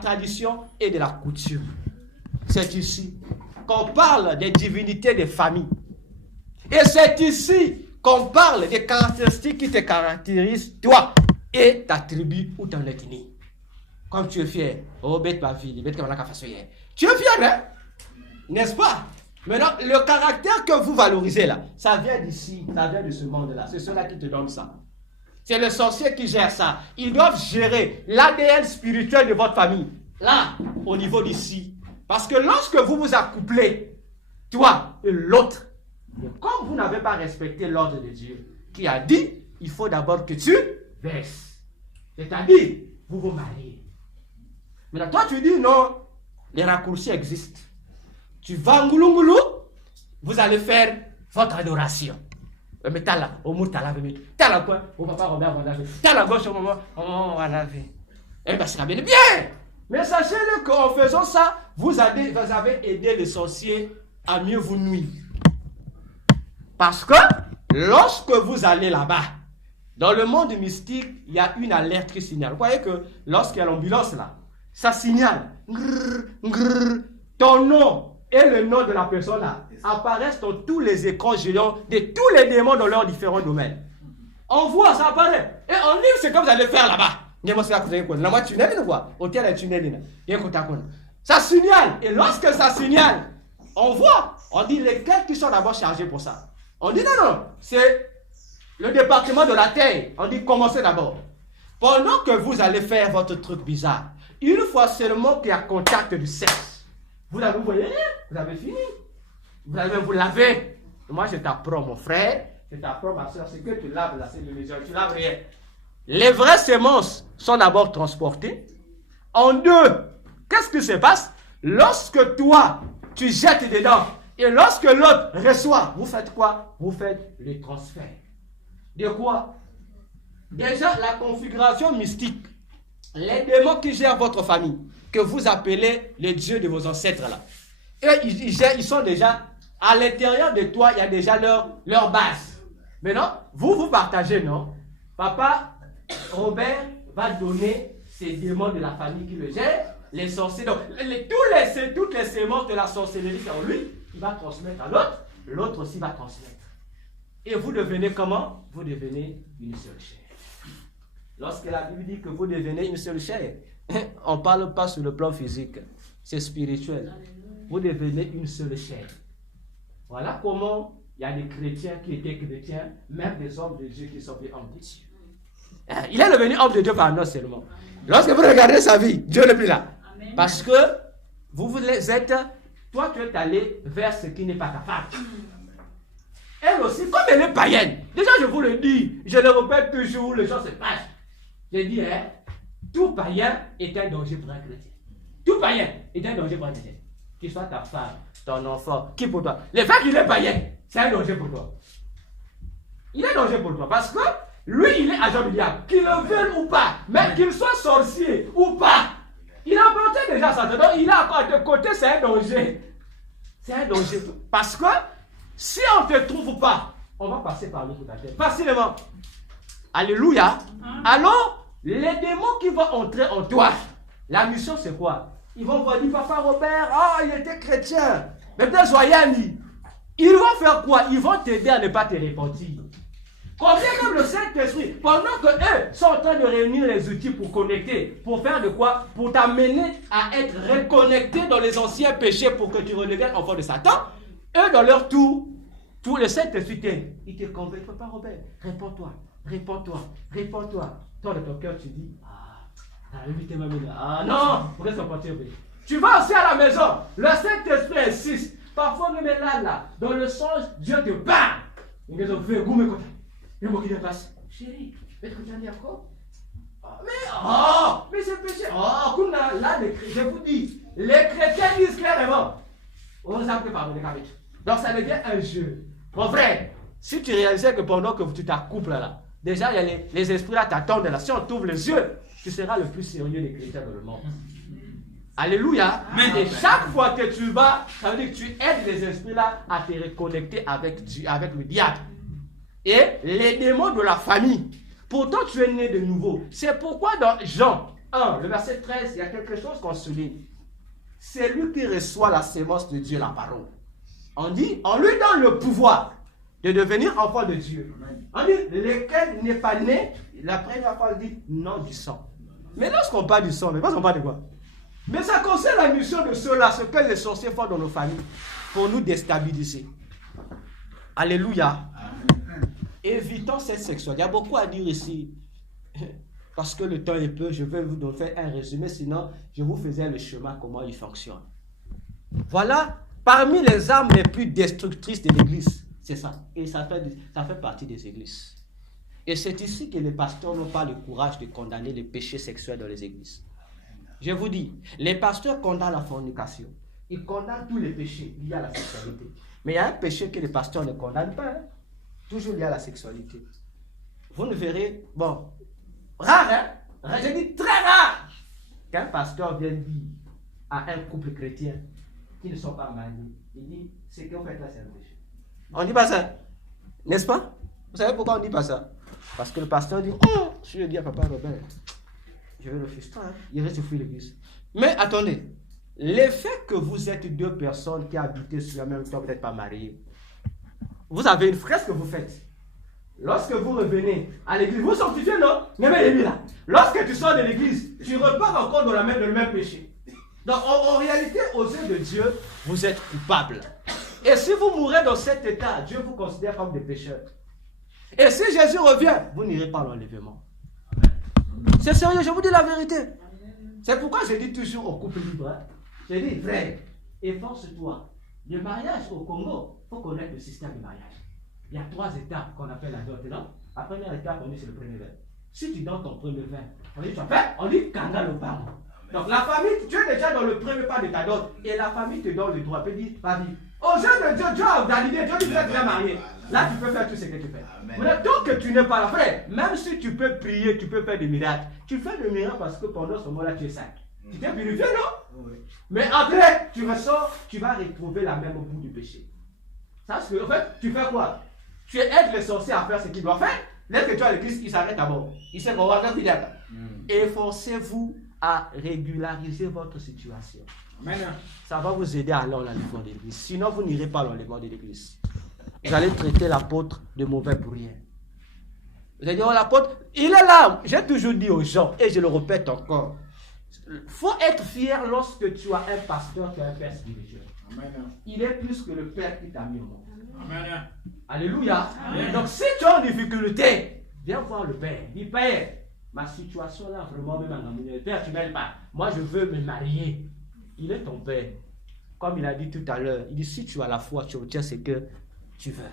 tradition et de la coutume. C'est ici qu'on parle des divinités des familles. Et c'est ici qu'on parle des caractéristiques qui te caractérisent, toi et ta tribu ou ton ethnie. Comme tu es fier, oh bête ma vie, bête comme on a qu'à faire. Tu es fier, hein? N'est-ce pas? Maintenant, le caractère que vous valorisez là, ça vient d'ici, ça vient de ce monde-là. C'est ceux-là qui te donnent ça. C'est le sorcier qui gère ça. Ils doivent gérer l'ADN spirituel de votre famille, là, au niveau d'ici. Parce que lorsque vous vous accouplez, toi et l'autre, comme vous n'avez pas respecté l'ordre de Dieu, qui a dit, il faut d'abord que tu verses. C'est-à-dire, vous vous mariez. Maintenant, toi, tu dis non, les raccourcis existent. Tu vas à Ngoulou, vous allez faire votre adoration. Mais t'as là, au mot, t'as la vie. T'as la quoi? Au papa Robert, on a vu. T'as la gauche, au moment, on a vu. Eh bien, c'est bien. Mais sachez-le qu'en faisant ça, vous avez aidé les sorciers à mieux vous nuire. Parce que lorsque vous allez là-bas, dans le monde mystique, il y a une alerte qui signale. Vous voyez que lorsqu'il y a l'ambulance là, ça signale. Ton nom et le nom de la personne là apparaissent dans tous les écrans géants de tous les démons dans leurs différents domaines. On voit, ça apparaît. Et on dit, c'est comme vous allez faire là-bas. Ça signale. Et lorsque ça signale, on voit, on dit lesquels qui sont d'abord chargés pour ça. On dit non, c'est le département de la terre. On dit commencez d'abord. Pendant que vous allez faire votre truc bizarre, une fois seulement qu'il y a contact du sexe, vous voyez, vous avez fini. Vous allez vous laver. Moi, je t'apprends, mon frère, je t'apprends, ma soeur, c'est que tu laves là, c'est le mesure, tu laves rien. Les vraies semences sont d'abord transportées. En deux, qu'est-ce qui se passe? Lorsque toi, tu jettes dedans, et lorsque l'autre reçoit, vous faites quoi? Vous faites le transfert. De quoi? Déjà, la configuration mystique. Les démons qui gèrent votre famille, que vous appelez les dieux de vos ancêtres là. Et ils sont déjà, à l'intérieur de toi, il y a déjà leur base. Maintenant, vous partagez, non? Papa Robert va donner ces démons de la famille qui le gèrent, les sorciers. Donc, toutes les sémences de la sorcellerie en lui, il va transmettre à l'autre, l'autre aussi va transmettre. Et vous devenez comment? Vous devenez une seule chair. Lorsque la Bible dit que vous devenez une seule chair, on ne parle pas sur le plan physique, c'est spirituel. Vous devenez une seule chair. Voilà comment il y a des chrétiens qui étaient chrétiens, même des hommes de Dieu qui sont des hommes de Dieu. Il est devenu homme de Dieu par nous seulement. Lorsque vous regardez sa vie, Dieu n'est plus là. Amen. Parce que vous êtes, toi tu es allé vers ce qui n'est pas ta femme. Elle aussi, comme elle est païenne, déjà je vous le dis, je le répète toujours, les gens se fâchent. J'ai dit, tout païen est un danger pour un chrétien. Tout païen est un danger pour un chrétien. Qu'il soit ta femme, ton enfant, qui pour toi. Le fait qu'il est païen, c'est un danger pour toi. Il est un danger pour toi parce que lui, il est agent du diable. Qu'il le veuille ou pas, mais qu'il soit sorcier ou pas, il appartient déjà à ça. Donc, il a à de côté, c'est un danger. C'est un danger. Parce que si on ne te trouve pas, on va passer par l'autre côté. Facilement. Alléluia. Alors, les démons qui vont entrer en toi, la mission c'est quoi? Ils vont voir, dire, Papa Robert, il était chrétien. Mais peut-être Zoyani. Ils vont faire quoi? Ils vont t'aider à ne pas te repentir. Combien même le Saint-Esprit, pendant que eux sont en train de réunir les outils pour connecter, pour faire de quoi? Pour t'amener à être reconnecté dans les anciens péchés pour que tu redeviennes enfant de Satan. Eux, dans leur tour, tout le Saint-Esprit t'aide. Il te convainc, Papa Robert, réponds-toi. Toi, de ton cœur, tu dis, invité ma mère. Non, pour rester partir. Tu vas aussi à la maison. Le Saint-Esprit insiste. Parfois, même là, dans le songe, Dieu te parle. Il me dit, goût, mais moi qui passe. Chérie, est-ce que tu as dit encore? Mais c'est péché. Là, je vous dis, les chrétiens disent clairement, on ne peut pas pardonner. Donc, ça devient un jeu. Mon frère, si tu réalisais que pendant que tu t'accouples là, déjà, il y a les esprits là t'attendent là. Si on t'ouvre les yeux, tu seras le plus sérieux des chrétiens dans le monde. Alléluia. Et chaque fois que tu vas, ça veut dire que tu aides les esprits là à te reconnecter avec Dieu, avec le diable. Et les démons de la famille. Pourtant, tu es né de nouveau. C'est pourquoi dans Jean 1, le verset 13, il y a quelque chose qu'on souligne. C'est lui qui reçoit la sémence de Dieu, la parole. On dit, on lui donne le pouvoir de devenir enfant de Dieu. On dit, lequel n'est pas né, la première fois, on dit, non du sang. Mais lorsqu'on parle du sang, mais on parle de quoi? Mais ça concerne la mission de ceux-là, ce que les sorciers font dans nos familles, pour nous déstabiliser. Alléluia. Évitons cette sexualité. Il y a beaucoup à dire ici. Parce que le temps est peu, je vais vous faire un résumé, sinon je vous faisais le chemin, comment il fonctionne. Voilà, parmi les armes les plus destructrices de l'Église, c'est ça. Et ça fait partie des églises. Et c'est ici que les pasteurs n'ont pas le courage de condamner les péchés sexuels dans les églises. Je vous dis, les pasteurs condamnent la fornication. Ils condamnent tous les péchés liés à la sexualité. Mais il y a un péché que les pasteurs ne condamnent pas. Toujours lié à la sexualité. Vous ne verrez, rare, je dis très rare, qu'un pasteur vienne dire à un couple chrétien qui ne sont pas mariés, il dit, ce que vous faites là, c'est un péché. On ne dit pas ça, n'est-ce pas? Vous savez pourquoi on ne dit pas ça? Parce que le pasteur dit, si je dis à Papa Robert, je vais le frustrer, il reste sur l'église. Mais attendez, l'effet que vous êtes deux personnes qui habitent sur la même toit, vous n'êtes pas mariés, vous avez une fraise que vous faites. Lorsque vous revenez à l'église, vous sanctifiez, non? Mais là, lorsque tu sors de l'église, tu repars encore dans le même péché. Donc en réalité, aux yeux de Dieu, vous êtes coupable. Et si vous mourrez dans cet état, Dieu vous considère comme des pécheurs. Et si Jésus revient, vous n'irez pas à l'enlèvement. C'est sérieux, je vous dis la vérité. C'est pourquoi je dis toujours au couple libre, je dis, frère, efforce-toi. Le mariage au Congo, il faut connaître le système de mariage. Il y a 3 étapes qu'on appelle la dot, non? La première étape, on dit c'est le premier verre. Si tu donnes ton premier verre, on dit tu as fait, on dit kanga le parent. Donc la famille, tu es déjà dans le premier pas de ta dot. Et la famille te donne le droit. Elle dit, vas-y. Au jeu de Dieu, Dieu a validé, Dieu dit que tu es déjà marié. Là, tu peux faire tout ce que tu fais. Mais tant que tu n'es pas là, frère, même si tu peux prier, tu peux faire des miracles. Tu fais des miracles parce que pendant ce moment-là, tu es sac. Tu t'es purifié, non? Oui. Mais après, tu ressors, tu vas retrouver la même bout du péché. Ça, c'est en fait, tu fais quoi? Tu aides les sorciers à faire ce qu'ils doivent faire. Dès que tu es à l'église, ils s'arrêtent d'abord. Ils savent qu'on va faire plus d'être. Efforcez-vous à régulariser votre situation. Amen. Ça va vous aider à aller à l'enlèvement de l'église. Sinon, vous n'irez pas à l'enlèvement de l'église. Vous allez traiter l'apôtre de mauvais pour rien. Vous allez dire, l'apôtre, il est là. J'ai toujours dit aux gens, et je le répète encore, il faut être fier lorsque tu as un pasteur qui est un père spirituel. Amen. Il est plus que le père qui t'a mis au monde. Amen. Alléluia. Amen. Donc si tu as une difficulté, viens voir le père. Dis, père, ma situation là, vraiment, même en père, tu ne m'aides pas. Moi, je veux me marier. Il est ton père. Comme il a dit tout à l'heure, il dit, si tu as la foi, tu obtiens ce que tu veux.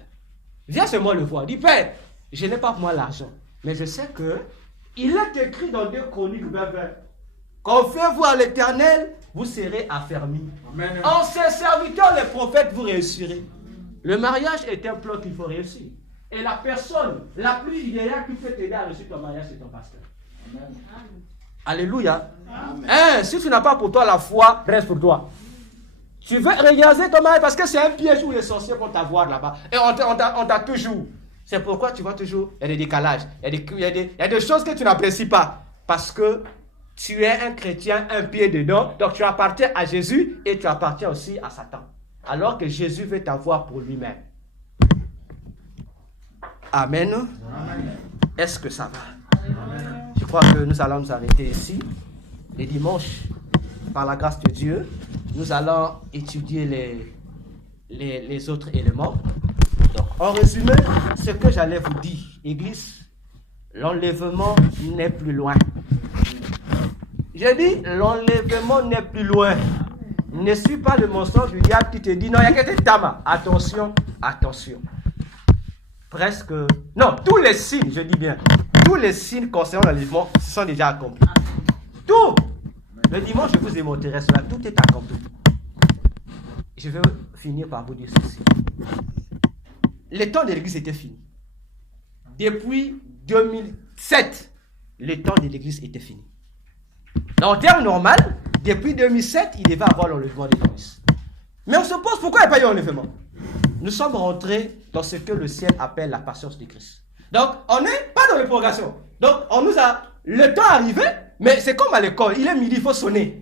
Viens seulement le voir. Dis, père, je n'ai pas pour moi l'argent. Mais je sais que il est écrit dans 2 Chroniques 20. Confiez-vous à l'Éternel, vous serez affermis. Amen. En ses serviteurs, les prophètes, vous réussirez. Le mariage est un plan qu'il faut réussir. Et la personne la plus idéale qui peut t'aider à réussir ton mariage, c'est ton pasteur. Amen. Alléluia. Amen. Si tu n'as pas pour toi la foi, reste pour toi. Tu veux réaliser ton mariage parce que c'est un piège où les sorciers vont t'avoir là-bas. Et on t'a toujours. C'est pourquoi tu vois toujours, il y a des décalages. Il y a des choses que tu n'apprécies pas. Parce que tu es un chrétien, un pied dedans, donc tu appartiens à Jésus et tu appartiens aussi à Satan. Alors que Jésus veut t'avoir pour lui-même. Amen. Amen. Est-ce que ça va? Amen. Je crois que nous allons nous arrêter ici. Les dimanches, par la grâce de Dieu, nous allons étudier les autres éléments. Donc, en résumé, ce que j'allais vous dire, Église, l'enlèvement n'est plus loin. J'ai dit, l'enlèvement n'est plus loin. Ne suis pas le mensonge du diable qui te dit, non, il y a quelqu'un tama. Attention, attention. Presque, non, tous les signes, je dis bien, tous les signes concernant l'enlèvement sont déjà accomplis. Tout. Le dimanche, je vous ai montré cela, tout est accompli. Je vais finir par vous dire ceci. Le temps de l'église était fini. Depuis 2007, le temps de l'église était fini. En termes normal, depuis 2007, il devait avoir l'enlèvement de l'église. Mais on se pose pourquoi il n'y a pas eu l'enlèvement. Nous sommes rentrés dans ce que le ciel appelle la patience de Christ. Donc, on n'est pas dans les prolongations. Donc, on nous a... Le temps arrivé, mais c'est comme à l'école. Il est midi, il faut sonner.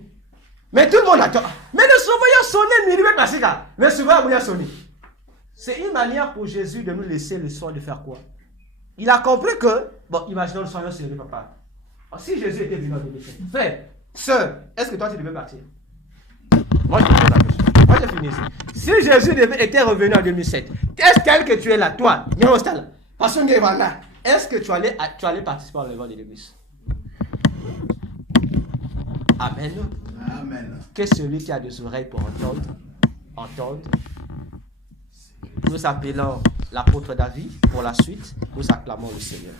Mais tout le monde attend. Mais le surveillant sonner, midi, mais souvent, il a sonné. C'est une manière pour Jésus de nous laisser le soin de faire quoi? Il a compris que... Bon, imaginons le soignant, c'est le papa. Alors, si Jésus était venu en 2007, frère, sœur, est-ce que toi, tu devais partir? Moi, je te pose la question. Moi, j'ai fini ici. Si Jésus était revenu en 2007, est-ce que tu es là, toi, est-ce que tu allais participer à l'enlèvement de l'église? Amen. Amen. Que celui qui a des oreilles pour entendre. Nous appelons l'apôtre David pour la suite. Nous acclamons le Seigneur.